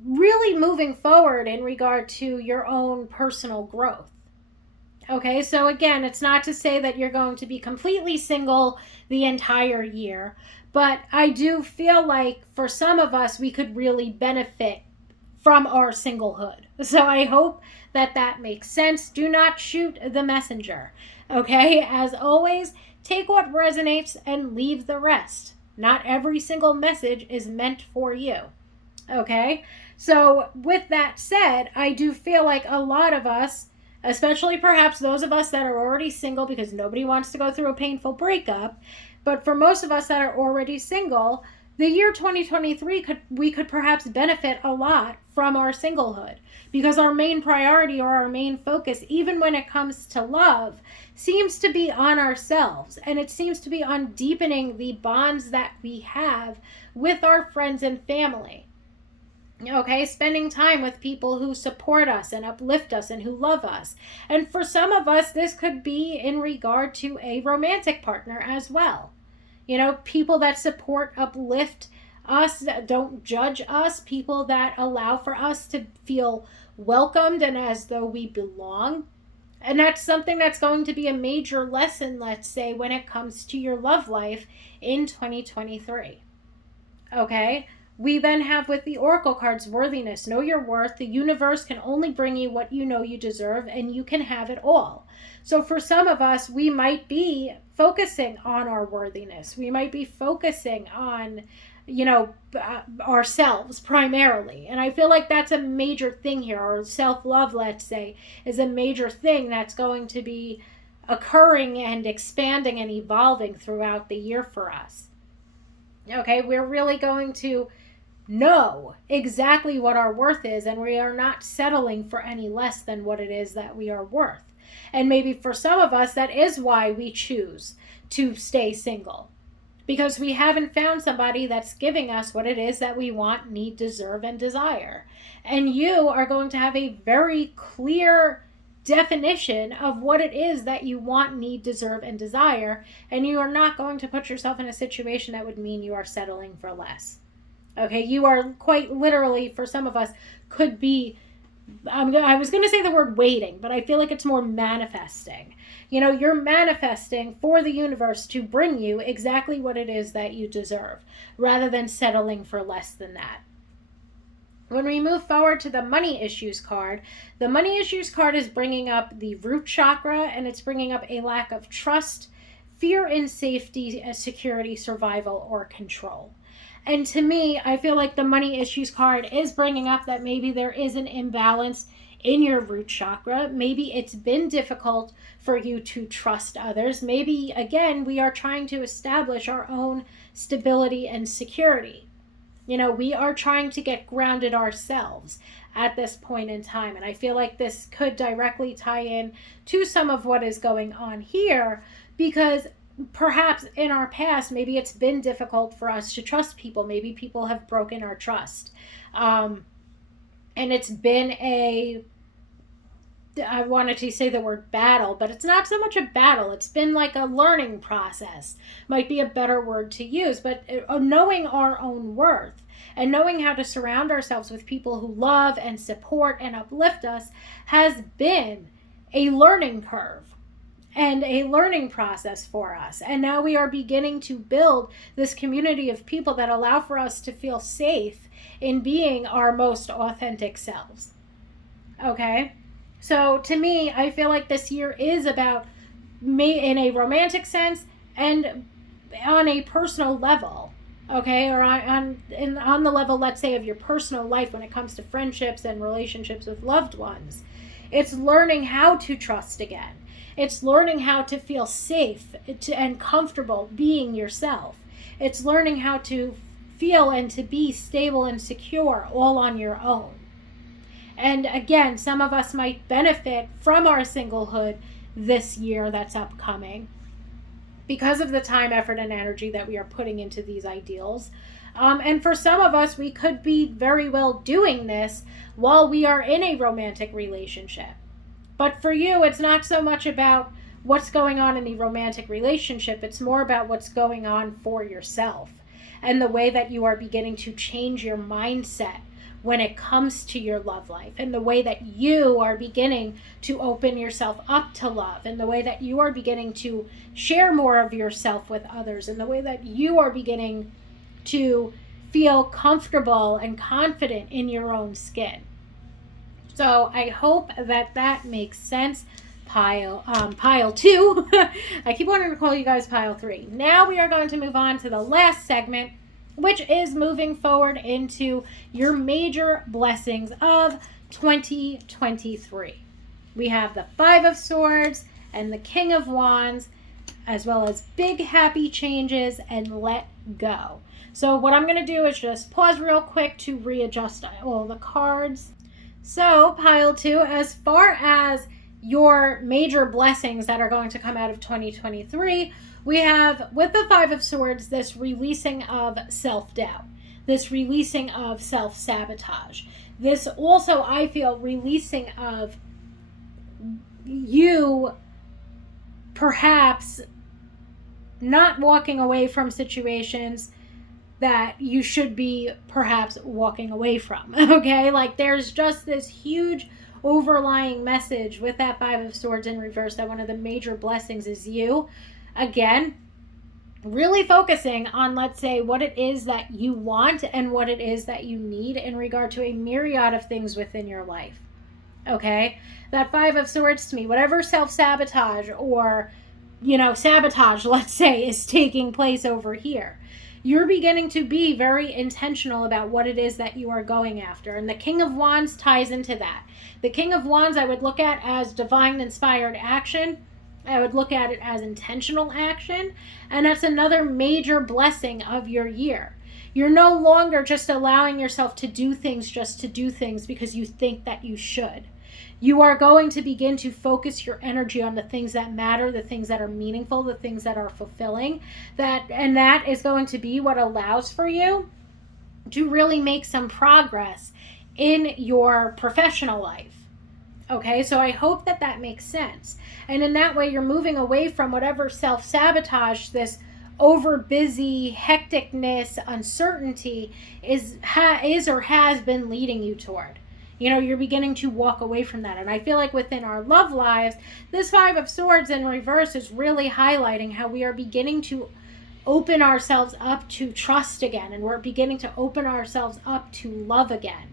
really moving forward in regard to your own personal growth. Okay, so again, it's not to say that you're going to be completely single the entire year, but I do feel like for some of us, we could really benefit from our singlehood. So I hope that makes sense. Do not shoot the messenger. Okay, as always, take what resonates and leave the rest. Not every single message is meant for you. Okay, so with that said, I do feel like a lot of us, especially perhaps those of us that are already single, because nobody wants to go through a painful breakup, but for most of us that are already single, the year 2023 we could perhaps benefit a lot from our singlehood, because our main priority or our main focus, even when it comes to love, seems to be on ourselves, and it seems to be on deepening the bonds that we have with our friends and family. Okay, spending time with people who support us and uplift us and who love us. And for some of us, this could be in regard to a romantic partner as well. People that support, uplift us, that don't judge us, people that allow for us to feel welcomed and as though we belong. And that's something that's going to be a major lesson, let's say, when it comes to your love life in 2023. Okay? We then have with the Oracle cards, worthiness. Know your worth. The universe can only bring you what you know you deserve, and you can have it all. So for some of us, we might be focusing on our worthiness. We might be focusing on, ourselves primarily. And I feel like that's a major thing here. Or self-love, let's say, is a major thing that's going to be occurring and expanding and evolving throughout the year for us. Okay, we're really going to know exactly what our worth is, and we are not settling for any less than what it is that we are worth. And maybe for some of us, that is why we choose to stay single, because we haven't found somebody that's giving us what it is that we want, need, deserve, and desire. And you are going to have a very clear definition of what it is that you want, need, deserve, and desire. And you are not going to put yourself in a situation that would mean you are settling for less. Okay, you are quite literally, for some of us, could be, I was going to say the word waiting, but I feel like it's more manifesting. You're manifesting for the universe to bring you exactly what it is that you deserve, rather than settling for less than that. When we move forward to the money issues card, the money issues card is bringing up the root chakra, and it's bringing up a lack of trust, fear in safety, security, survival, or control. And to me, I feel like the money issues card is bringing up that maybe there is an imbalance in your root chakra. Maybe it's been difficult for you to trust others. Maybe, again, we are trying to establish our own stability and security. We are trying to get grounded ourselves at this point in time. And I feel like this could directly tie in to some of what is going on here, because perhaps in our past, maybe it's been difficult for us to trust people. Maybe people have broken our trust. And it's been I wanted to say the word battle, but it's not so much a battle. It's been like a learning process, might be a better word to use, but knowing our own worth and knowing how to surround ourselves with people who love and support and uplift us has been a learning curve and a learning process for us. And now we are beginning to build this community of people that allow for us to feel safe in being our most authentic selves. Okay? So to me, I feel like this year is about me in a romantic sense and on a personal level, okay, or on the level, let's say, of your personal life when it comes to friendships and relationships with loved ones. It's learning how to trust again. It's learning how to feel safe and comfortable being yourself. It's learning how to feel and to be stable and secure all on your own. And again, some of us might benefit from our singlehood this year that's upcoming because of the time, effort, and energy that we are putting into these ideals. And for some of us, we could be very well doing this while we are in a romantic relationship. But for you, it's not so much about what's going on in the romantic relationship. It's more about what's going on for yourself and the way that you are beginning to change your mindset when it comes to your love life, and the way that you are beginning to open yourself up to love, and the way that you are beginning to share more of yourself with others, and the way that you are beginning to feel comfortable and confident in your own skin. So I hope that makes sense. Pile 2. I keep wanting to call you guys pile 3. Now we are going to move on to the last segment, which is moving forward into your major blessings of 2023. We have the 5 of Swords and the King of Wands, as well as big happy changes and let go. So what I'm going to do is just pause real quick to readjust all the cards. So pile 2, as far as your major blessings that are going to come out of 2023, we have, with the 5 of Swords, this releasing of self-doubt, this releasing of self-sabotage. This also, I feel, releasing of you perhaps not walking away from situations that you should be perhaps walking away from, okay? Like there's just this huge overlying message with that 5 of Swords in reverse that one of the major blessings is you. Again, really focusing on, let's say, what it is that you want and what it is that you need in regard to a myriad of things within your life. Okay? That 5 of Swords to me, whatever self-sabotage or, sabotage, let's say, is taking place over here, you're beginning to be very intentional about what it is that you are going after. And the King of Wands ties into that. The King of Wands I would look at as divine inspired action. I would look at it as intentional action, and that's another major blessing of your year. You're no longer just allowing yourself to do things just to do things because you think that you should. You are going to begin to focus your energy on the things that matter, the things that are meaningful, the things that are fulfilling, and that is going to be what allows for you to really make some progress in your professional life. Okay, so I hope that that makes sense. And in that way, you're moving away from whatever self sabotage, this over busy, hecticness, uncertainty is or has been leading you toward. You know, you're beginning to walk away from that. And I feel like within our love lives, this Five of Swords in reverse is really highlighting how we are beginning to open ourselves up to trust again. And we're beginning to open ourselves up to love again.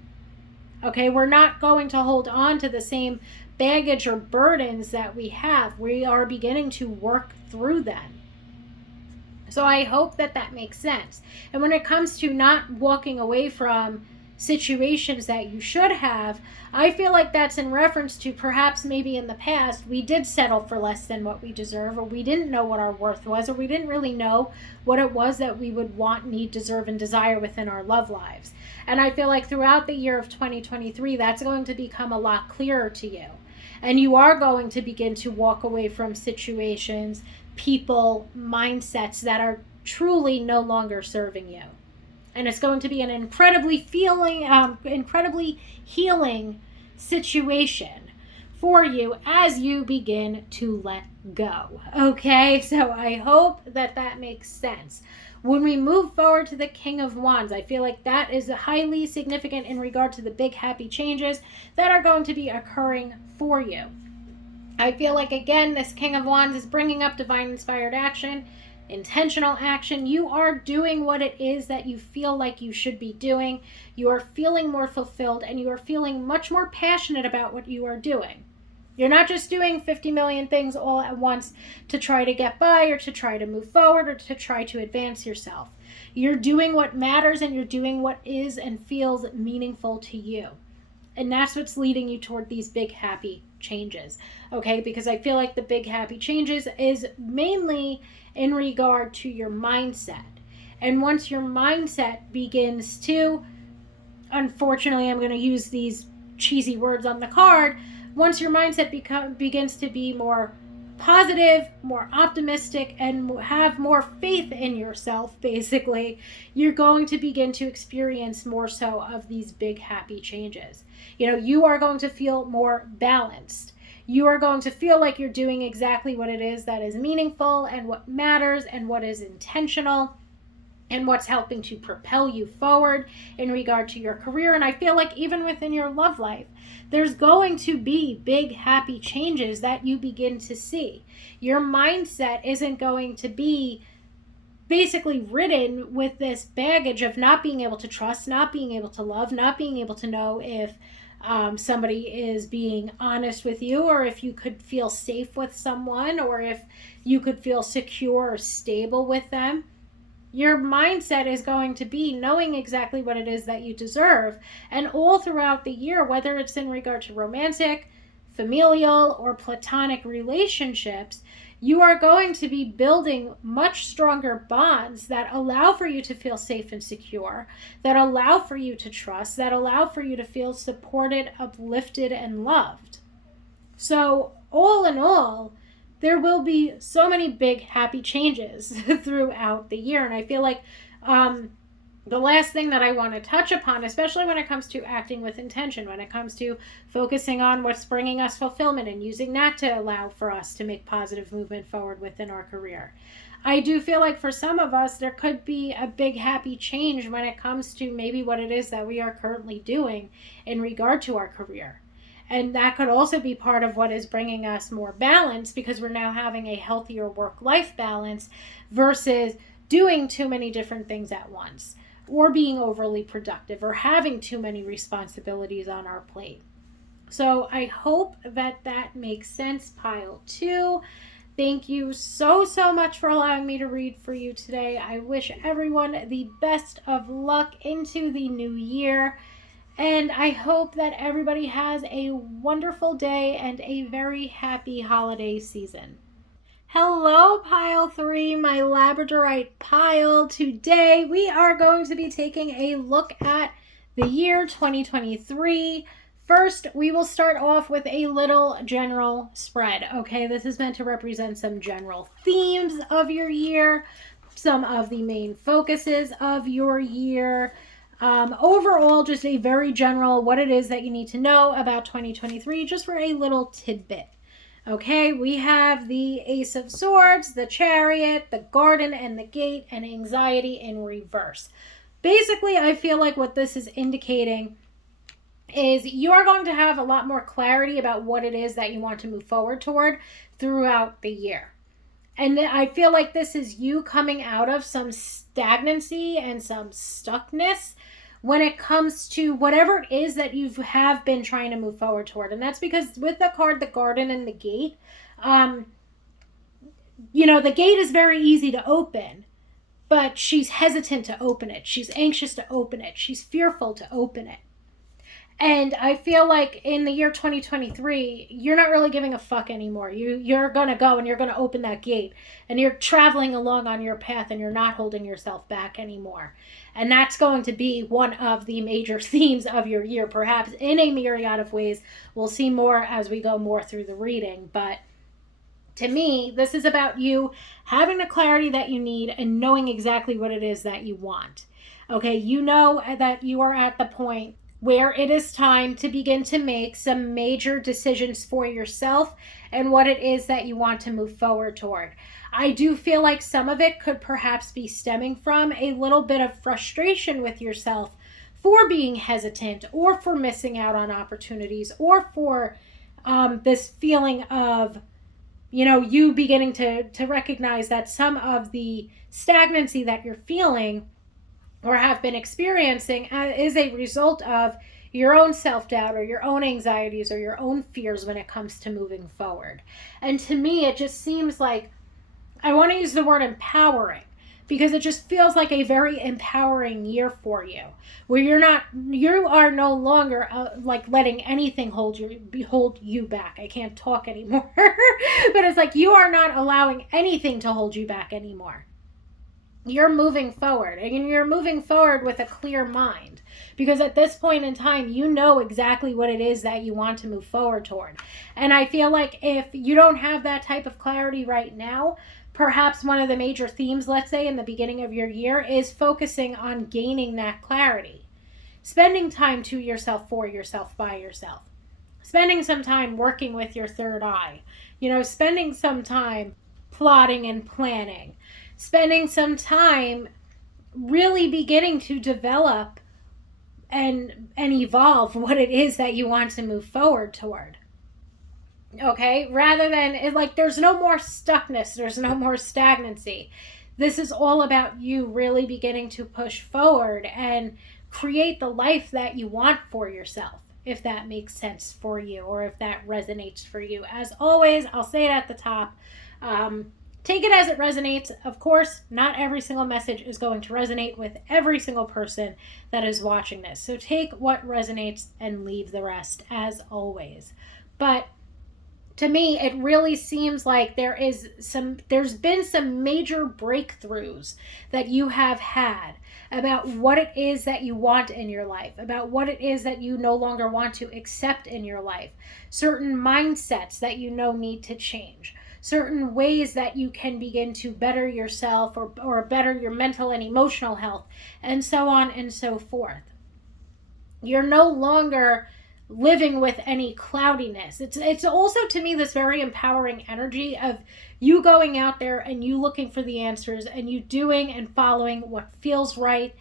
Okay, we're not going to hold on to the same baggage or burdens that we have. We are beginning to work through them. So I hope that that makes sense. And when it comes to not walking away from situations that you should have, I feel like that's in reference to perhaps maybe in the past we did settle for less than what we deserve, or we didn't know what our worth was, or we didn't really know what it was that we would want, need, deserve, and desire within our love lives. And I feel like throughout the year of 2023, that's going to become a lot clearer to you. And you are going to begin to walk away from situations, people, mindsets that are truly no longer serving you. And it's going to be an incredibly healing situation for you as you begin to let go. Okay, so I hope that that makes sense. When we move forward to the King of Wands, I feel like that is highly significant in regard to the big happy changes that are going to be occurring for you. I feel like, again, this King of Wands is bringing up divine inspired action, intentional action. You are doing what it is that you feel like you should be doing. You are feeling more fulfilled, and you are feeling much more passionate about what you are doing. You're not just doing 50 million things all at once to try to get by, or to try to move forward, or to try to advance yourself. You're doing what matters, and you're doing what is and feels meaningful to you. And that's what's leading you toward these big happy changes. Okay, because I feel like the big happy changes is mainly in regard to your mindset. And once your mindset begins to, unfortunately, I'm going to use these cheesy words on the card, once your mindset begins to be more positive, more optimistic, and have more faith in yourself, basically, you're going to begin to experience more so of these big happy changes. You know, you are going to feel more balanced. You are going to feel like you're doing exactly what it is that is meaningful and what matters and what is intentional and what's helping to propel you forward in regard to your career. And I feel like even within your love life, there's going to be big happy changes that you begin to see. Your mindset isn't going to be basically ridden with this baggage of not being able to trust, not being able to love, not being able to know if somebody is being honest with you, or if you could feel safe with someone, or if you could feel secure or stable with them. Your mindset is going to be knowing exactly what it is that you deserve. And all throughout the year, whether it's in regard to romantic, familial, or platonic relationships, you are going to be building much stronger bonds that allow for you to feel safe and secure, that allow for you to trust, that allow for you to feel supported, uplifted, and loved. So, all in all, there will be so many big happy changes throughout the year. And I feel like the last thing that I want to touch upon, especially when it comes to acting with intention, when it comes to focusing on what's bringing us fulfillment and using that to allow for us to make positive movement forward within our career. I do feel like for some of us, there could be a big happy change when it comes to maybe what it is that we are currently doing in regard to our career. And that could also be part of what is bringing us more balance, because we're now having a healthier work-life balance versus doing too many different things at once, or being overly productive, or having too many responsibilities on our plate. So I hope that that makes sense, pile 2. Thank you so much for allowing me to read for you today. I wish everyone the best of luck into the new year. And I hope that everybody has a wonderful day and a very happy holiday season. Hello, pile 3, my Labradorite pile. Today we are going to be taking a look at the year 2023. First, we will start off with a little general spread. Okay, this is meant to represent some general themes of your year, some of the main focuses of your year. Overall, just a very general what it is that you need to know about 2023, just for a little tidbit. Okay, we have the Ace of Swords, the Chariot, the Garden, and the Gate, and anxiety in reverse. Basically, I feel like what this is indicating is you are going to have a lot more clarity about what it is that you want to move forward toward throughout the year. And I feel like this is you coming out of some stagnancy and some stuckness when it comes to whatever it is that you have been trying to move forward toward. And that's because with the card, the Garden and the Gate, the gate is very easy to open, but she's hesitant to open it. She's anxious to open it. She's fearful to open it. And I feel like in the year 2023, you're not really giving a fuck anymore. You're going to go and you're going to open that gate. And you're traveling along on your path and you're not holding yourself back anymore. And that's going to be one of the major themes of your year, perhaps in a myriad of ways. We'll see more as we go more through the reading. But to me, this is about you having the clarity that you need and knowing exactly what it is that you want. Okay, you know that you are at the point where it is time to begin to make some major decisions for yourself and what it is that you want to move forward toward. I do feel like some of it could perhaps be stemming from a little bit of frustration with yourself for being hesitant or for missing out on opportunities or for this feeling of, you beginning to recognize that some of the stagnancy that you're feeling or have been experiencing is a result of your own self-doubt or your own anxieties or your own fears when it comes to moving forward. And to me, it just seems like, I want to use the word empowering, because it just feels like a very empowering year for you, where you are no longer like letting anything hold you back. I can't talk anymore. But it's like you are not allowing anything to hold you back anymore. You're moving forward, and you're moving forward with a clear mind, because at this point in time, you know exactly what it is that you want to move forward toward. And I feel like if you don't have that type of clarity right now, perhaps one of the major themes, let's say in the beginning of your year, is focusing on gaining that clarity. Spending time to yourself, for yourself, by yourself. Spending some time working with your third eye. Spending some time plotting and planning. Spending some time really beginning to develop and evolve what it is that you want to move forward toward. Okay? Rather than, there's no more stuckness, there's no more stagnancy. This is all about you really beginning to push forward and create the life that you want for yourself, if that makes sense for you or if that resonates for you. As always, I'll say it at the top. Take it as it resonates. Of course, not every single message is going to resonate with every single person that is watching this. So take what resonates and leave the rest, as always. But to me, it really seems like there's been some major breakthroughs that you have had about what it is that you want in your life, about what it is that you no longer want to accept in your life, certain mindsets that need to change, certain ways that you can begin to better yourself or better your mental and emotional health, and so on and so forth. You're no longer living with any cloudiness. It's also, to me, this very empowering energy of you going out there and you looking for the answers and you doing and following what feels right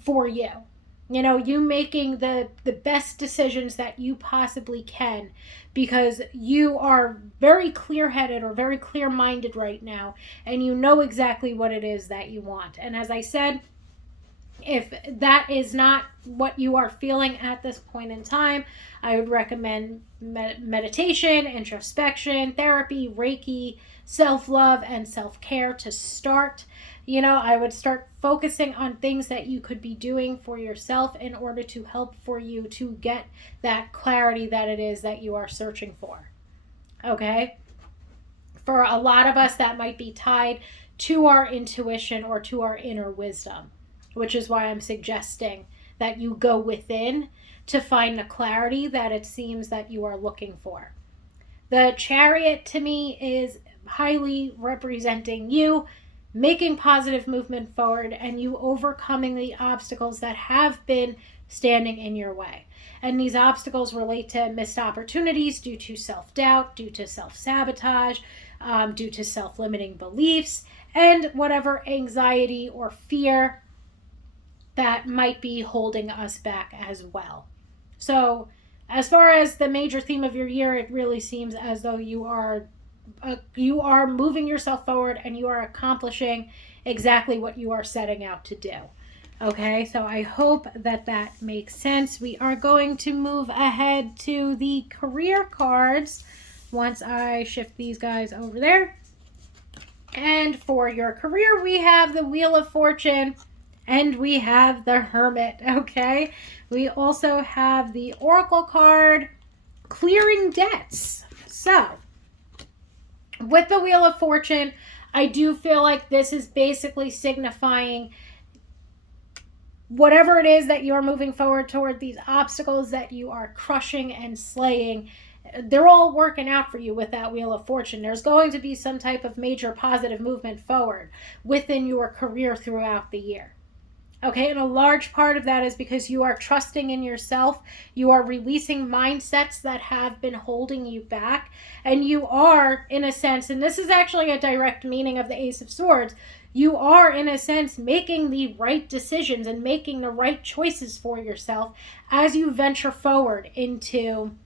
for you. You making the best decisions that you possibly can, because you are very clear-headed or very clear-minded right now, and you know exactly what it is that you want. And as I said, if that is not what you are feeling at this point in time, I would recommend meditation, introspection, therapy, reiki, self-love, and self-care to start. I would start focusing on things that you could be doing for yourself in order to help for you to get that clarity that it is that you are searching for. Okay? For a lot of us, that might be tied to our intuition or to our inner wisdom, which is why I'm suggesting that you go within to find the clarity that it seems that you are looking for. The Chariot, to me, is highly representing you making positive movement forward, and you overcoming the obstacles that have been standing in your way. And these obstacles relate to missed opportunities due to self-doubt, due to self-sabotage, due to self-limiting beliefs, and whatever anxiety or fear that might be holding us back as well. So as far as the major theme of your year, it really seems as though you are moving yourself forward and you are accomplishing exactly what you are setting out to do. Okay, so I hope that that makes sense. We are going to move ahead to the career cards once I shift these guys over there. And for your career, we have the Wheel of Fortune and we have the Hermit, okay? We also have the Oracle card, Clearing Debts. So, with the Wheel of Fortune, I do feel like this is basically signifying whatever it is that you're moving forward toward, these obstacles that you are crushing and slaying, they're all working out for you with that Wheel of Fortune. There's going to be some type of major positive movement forward within your career throughout the year. Okay, and a large part of that is because you are trusting in yourself. You are releasing mindsets that have been holding you back. And you are, in a sense, and this is actually a direct meaning of the Ace of Swords, you are, in a sense, making the right decisions and making the right choices for yourself as you venture forward into,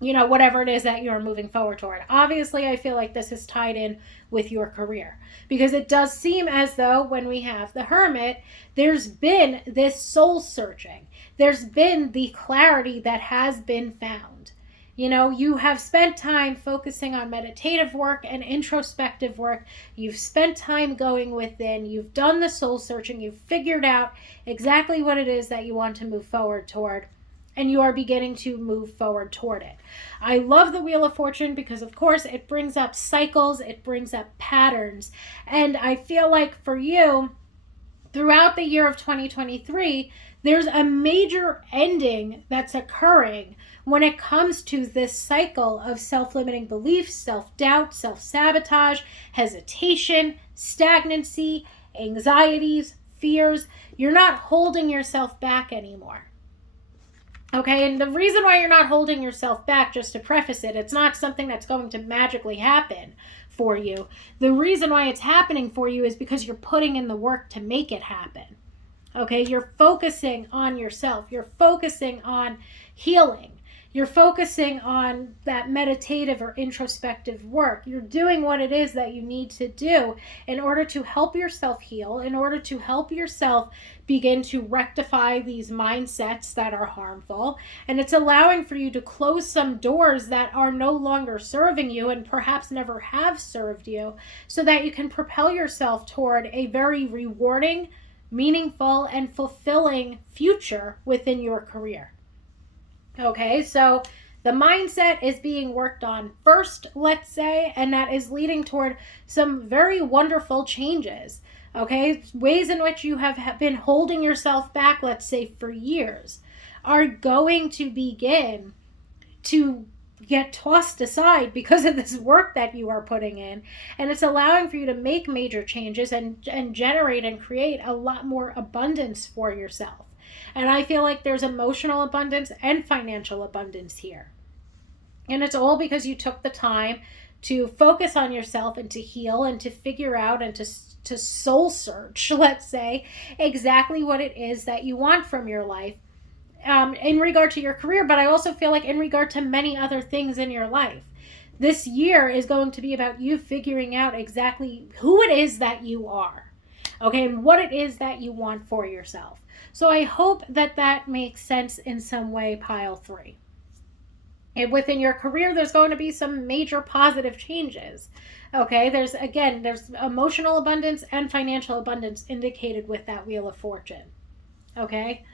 whatever it is that you're moving forward toward. Obviously, I feel like this is tied in with your career because it does seem as though when we have the Hermit, there's been this soul searching. There's been the clarity that has been found. You have spent time focusing on meditative work and introspective work. You've spent time going within. You've done the soul searching. You've figured out exactly what it is that you want to move forward toward. And you are beginning to move forward toward it. I love the Wheel of Fortune because, of course, it brings up cycles, it brings up patterns. And I feel like for you, throughout the year of 2023, there's a major ending that's occurring when it comes to this cycle of self-limiting beliefs, self-doubt, self-sabotage, hesitation, stagnancy, anxieties, fears. You're not holding yourself back anymore. Okay, and the reason why you're not holding yourself back, just to preface it, it's not something that's going to magically happen for you. The reason why it's happening for you is because you're putting in the work to make it happen. Okay, you're focusing on yourself. You're focusing on healing. You're focusing on that meditative or introspective work. You're doing what it is that you need to do in order to help yourself heal, in order to help yourself begin to rectify these mindsets that are harmful. And it's allowing for you to close some doors that are no longer serving you and perhaps never have served you, so that you can propel yourself toward a very rewarding, meaningful, and fulfilling future within your career. Okay, so the mindset is being worked on first, let's say, and that is leading toward some very wonderful changes. Okay, ways in which you have been holding yourself back, let's say, for years, are going to begin to get tossed aside because of this work that you are putting in. And it's allowing for you to make major changes and generate and create a lot more abundance for yourself. And I feel like there's emotional abundance and financial abundance here. And it's all because you took the time to focus on yourself and to heal and to figure out and to soul search, let's say, exactly what it is that you want from your life in regard to your career. But I also feel like in regard to many other things in your life. This year is going to be about you figuring out exactly who it is that you are. Okay, and what it is that you want for yourself. So I hope that that makes sense in some way, pile 3. And within your career, there's going to be some major positive changes. Okay, there's emotional abundance and financial abundance indicated with that Wheel of Fortune. Okay,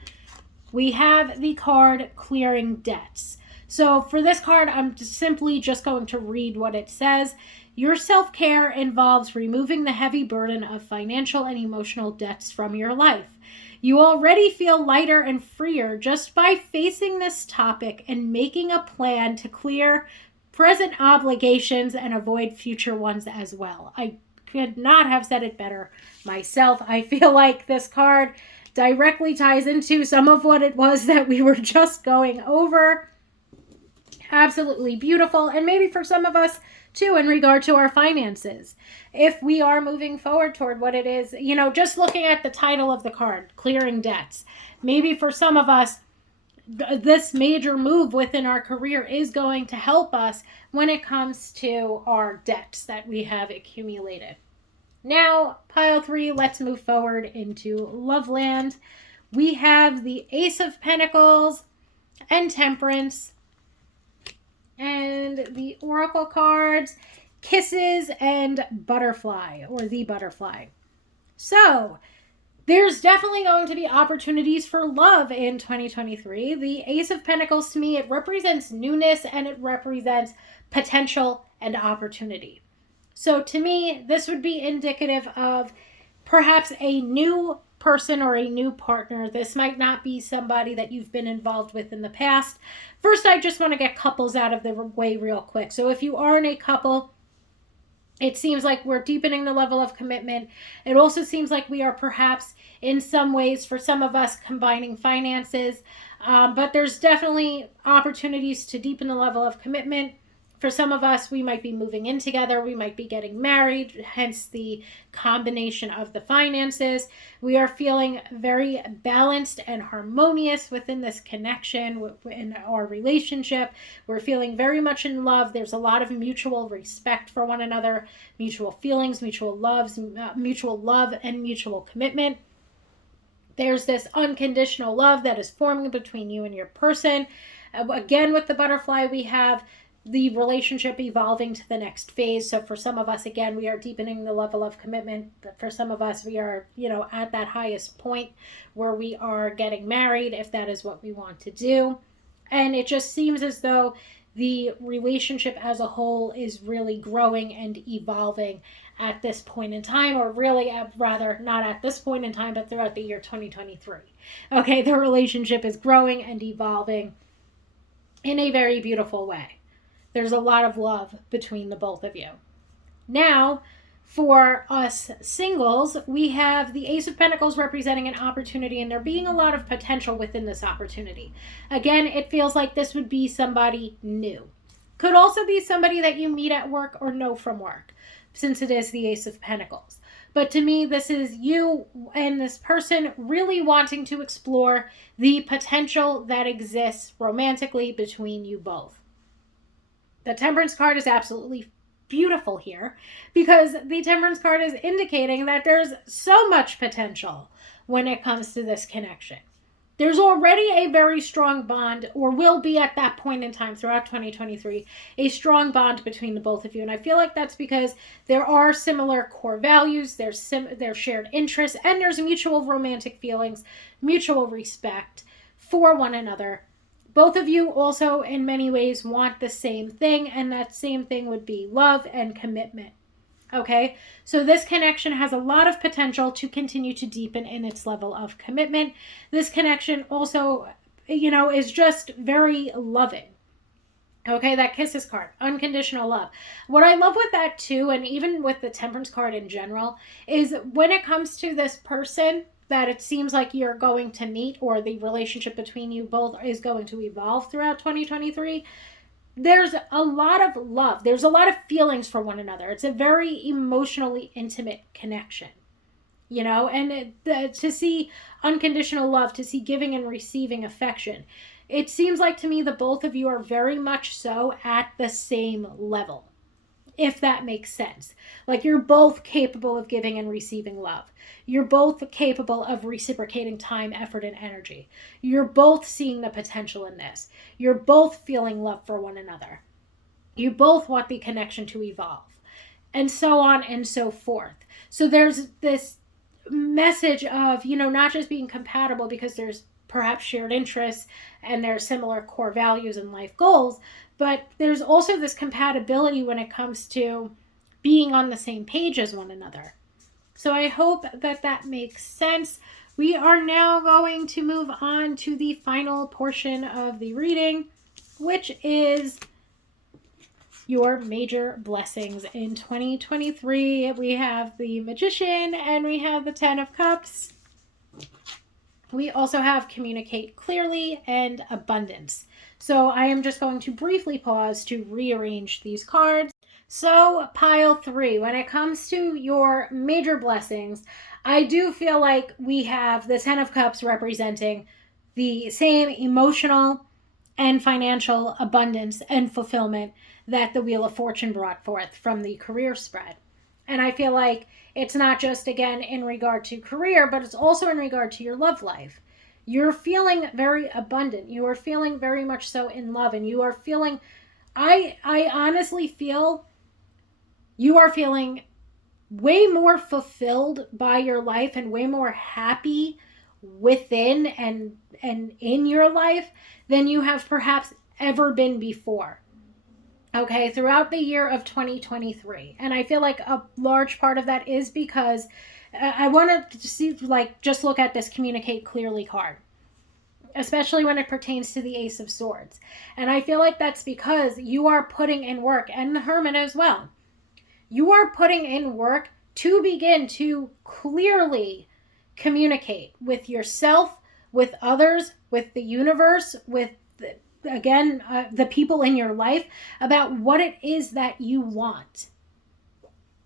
we have the card Clearing Debts. So for this card, I'm simply just going to read what it says. Your self-care involves removing the heavy burden of financial and emotional debts from your life. You already feel lighter and freer just by facing this topic and making a plan to clear present obligations and avoid future ones as well. I could not have said it better myself. I feel like this card directly ties into some of what it was that we were just going over. Absolutely beautiful. And maybe for some of us too, in regard to our finances, if we are moving forward toward what it is, just looking at the title of the card, clearing debts, maybe for some of us, this major move within our career is going to help us when it comes to our debts that we have accumulated. Now, pile 3, let's move forward into Loveland. We have the Ace of Pentacles and Temperance, and the Oracle cards, Kisses and Butterfly, or the Butterfly. So, there's definitely going to be opportunities for love in 2023. The Ace of Pentacles, to me, it represents newness and it represents potential and opportunity. So to me, this would be indicative of perhaps a new person or a new partner. This might not be somebody that you've been involved with in the past. First, I just want to get couples out of the way real quick. So if you are in a couple, it seems like we're deepening the level of commitment. It also seems like we are perhaps in some ways, for some of us, combining finances. But there's definitely opportunities to deepen the level of commitment. For some of us, we might be moving in together. We might be getting married, hence the combination of the finances. We are feeling very balanced and harmonious within this connection, in our relationship. We're feeling very much in love. There's a lot of mutual respect for one another, mutual feelings, mutual love, and mutual commitment. There's this unconditional love that is forming between you and your person. Again, with the Butterfly, we have the relationship evolving to the next phase. So for some of us, again, we are deepening the level of commitment. But for some of us, we are, at that highest point where we are getting married, if that is what we want to do. And it just seems as though the relationship as a whole is really growing and evolving at this point in time, or really rather not at this point in time, but throughout the year 2023. Okay, the relationship is growing and evolving in a very beautiful way. There's a lot of love between the both of you. Now, for us singles, we have the Ace of Pentacles representing an opportunity, and there being a lot of potential within this opportunity. Again, it feels like this would be somebody new. Could also be somebody that you meet at work or know from work, since it is the Ace of Pentacles. But to me, this is you and this person really wanting to explore the potential that exists romantically between you both. The Temperance card is absolutely beautiful here, because the Temperance card is indicating that there's so much potential when it comes to this connection. There's already a very strong bond, or will be at that point in time throughout 2023, a strong bond between the both of you. And I feel like that's because there are similar core values, there's shared interests, and there's mutual romantic feelings, mutual respect for one another. Both of you also, in many ways, want the same thing, and that same thing would be love and commitment. Okay, so this connection has a lot of potential to continue to deepen in its level of commitment. This connection also, is just very loving. Okay, that Kisses card, unconditional love. What I love with that too, and even with the Temperance card in general, is when it comes to this person that it seems like you're going to meet, or the relationship between you both is going to evolve throughout 2023, there's a lot of love. There's a lot of feelings for one another. It's a very emotionally intimate connection, and to see unconditional love, to see giving and receiving affection. It seems like to me the both of you are very much so at the same level, if that makes sense. Like, you're both capable of giving and receiving love. You're both capable of reciprocating time, effort, and energy. You're both seeing the potential in this. You're both feeling love for one another. You both want the connection to evolve, and so on and so forth. So there's this message of, not just being compatible because there's perhaps shared interests and there's similar core values and life goals, but there's also this compatibility when it comes to being on the same page as one another. So I hope that makes sense. We are now going to move on to the final portion of the reading, which is your major blessings in 2023. We have the Magician and we have the Ten of Cups. We also have communicate clearly and abundance. So I am just going to briefly pause to rearrange these cards. So pile 3, when it comes to your major blessings, I do feel like we have the Ten of Cups representing the same emotional and financial abundance and fulfillment that the Wheel of Fortune brought forth from the career spread. And I feel like it's not just, again, in regard to career, but it's also in regard to your love life. You're feeling very abundant. You are feeling very much so in love. And you are feeling, I honestly feel you are feeling way more fulfilled by your life and way more happy within and in your life than you have perhaps ever been before. Okay, throughout the year of 2023. And I feel like a large part of that is because I want to see, like, just look at this communicate clearly card, especially when it pertains to the Ace of Swords. And I feel like that's because you are putting in work, and the Hermit as well. You are putting in work to begin to clearly communicate with yourself, with others, with the universe, with the people in your life about what it is that you want.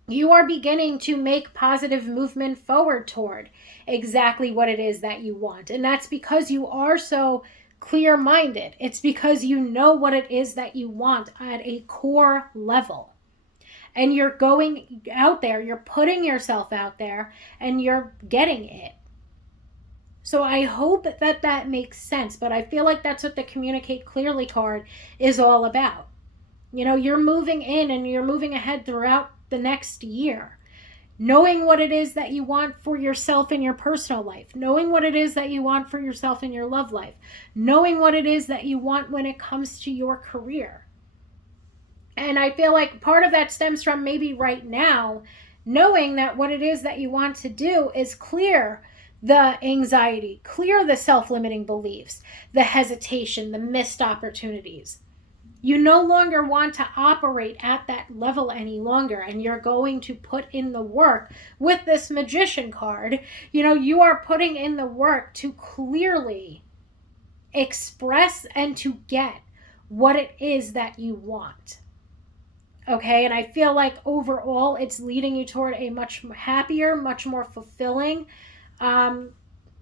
You are beginning to make positive movement forward toward exactly what it is that you want. And that's because you are so clear-minded. It's because you know what it is that you want at a core level. And you're going out there, you're putting yourself out there, and you're getting it. So I hope that that makes sense, but I feel like that's what the communicate clearly card is all about. You know, you're moving in and you're moving ahead throughout the next year, knowing what it is that you want for yourself in your personal life, knowing what it is that you want for yourself in your love life, knowing what it is that you want when it comes to your career. And I feel like part of that stems from maybe right now, knowing that what it is that you want to do is clear the anxiety, clear the self-limiting beliefs, the hesitation, the missed opportunities. You no longer want to operate at that level any longer, and you're going to put in the work with this Magician card. You know, you are putting in the work to clearly express and to get what it is that you want. Okay, and I feel like overall it's leading you toward a much happier, much more fulfilling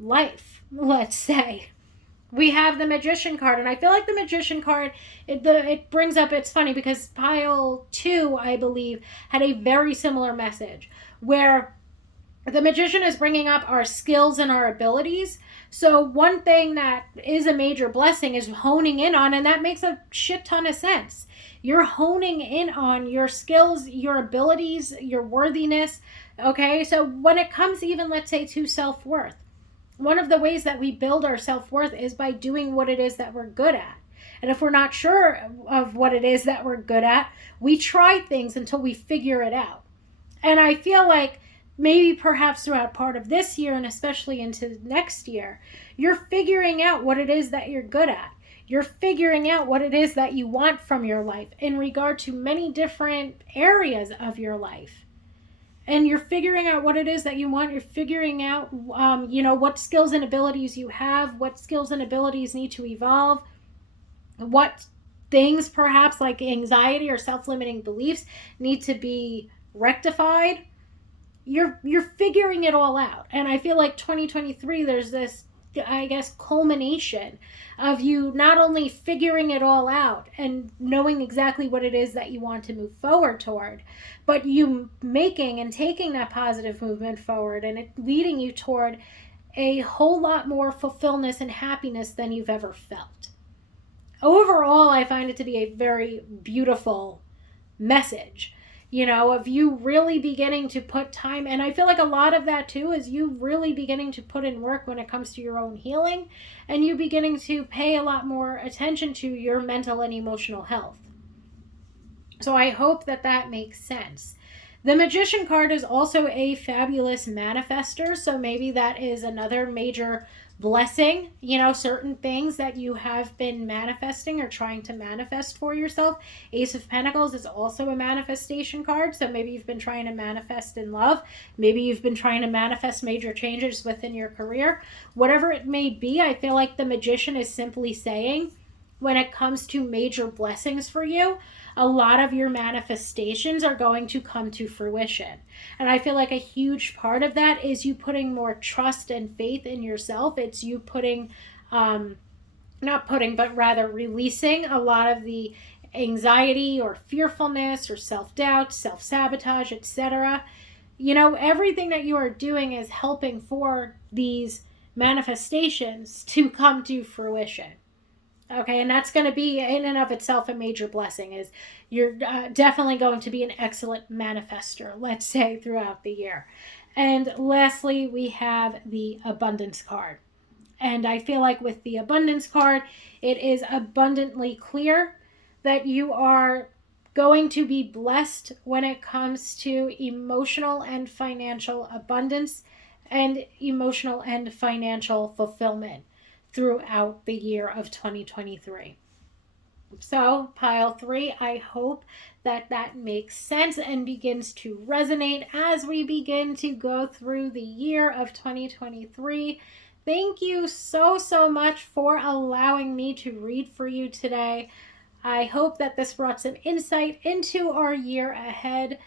life, let's say. We have the Magician card, and I feel like the Magician card, it brings up, it's funny because pile 2, I believe, had a very similar message where the Magician is bringing up our skills and our abilities. So one thing that is a major blessing is honing in on, and that makes a shit ton of sense. You're honing in on your skills, your abilities, your worthiness. Okay, so when it comes even, let's say, to self-worth, one of the ways that we build our self-worth is by doing what it is that we're good at. And if we're not sure of what it is that we're good at, we try things until we figure it out. And I feel like maybe perhaps throughout part of this year and especially into next year, you're figuring out what it is that you're good at. You're figuring out what it is that you want from your life in regard to many different areas of your life. And you're figuring out what it is that you want. You're figuring out, what skills and abilities you have, what skills and abilities need to evolve, what things perhaps like anxiety or self-limiting beliefs need to be rectified. You're figuring it all out. And I feel like 2023, there's this, I guess, culmination of you not only figuring it all out and knowing exactly what it is that you want to move forward toward, but you making and taking that positive movement forward and it leading you toward a whole lot more fulfillment and happiness than you've ever felt. Overall, I find it to be a very beautiful message, of you really beginning to put time. And I feel like a lot of that too is you really beginning to put in work when it comes to your own healing and you beginning to pay a lot more attention to your mental and emotional health. So I hope that that makes sense. The Magician card is also a fabulous manifester, so maybe that is another major blessing, certain things that you have been manifesting or trying to manifest for yourself. Ace of Pentacles is also a manifestation card. So maybe you've been trying to manifest in love. Maybe you've been trying to manifest major changes within your career. Whatever it may be, I feel like the Magician is simply saying, when it comes to major blessings for you, a lot of your manifestations are going to come to fruition. And I feel like a huge part of that is you putting more trust and faith in yourself. It's you putting, not putting, but rather releasing a lot of the anxiety or fearfulness or self doubt, self sabotage, etc. Everything that you are doing is helping for these manifestations to come to fruition. Okay, and that's going to be in and of itself a major blessing. Is you're definitely going to be an excellent manifester, let's say, throughout the year. And lastly, we have the abundance card. And I feel like with the abundance card, it is abundantly clear that you are going to be blessed when it comes to emotional and financial abundance and emotional and financial fulfillment throughout the year of 2023. So, pile three, I hope that that makes sense and begins to resonate as we begin to go through the year of 2023. Thank you so, so much for allowing me to read for you today. I hope that this brought some insight into our year ahead.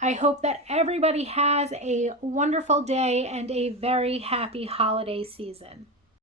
I hope that everybody has a wonderful day and a very happy holiday season.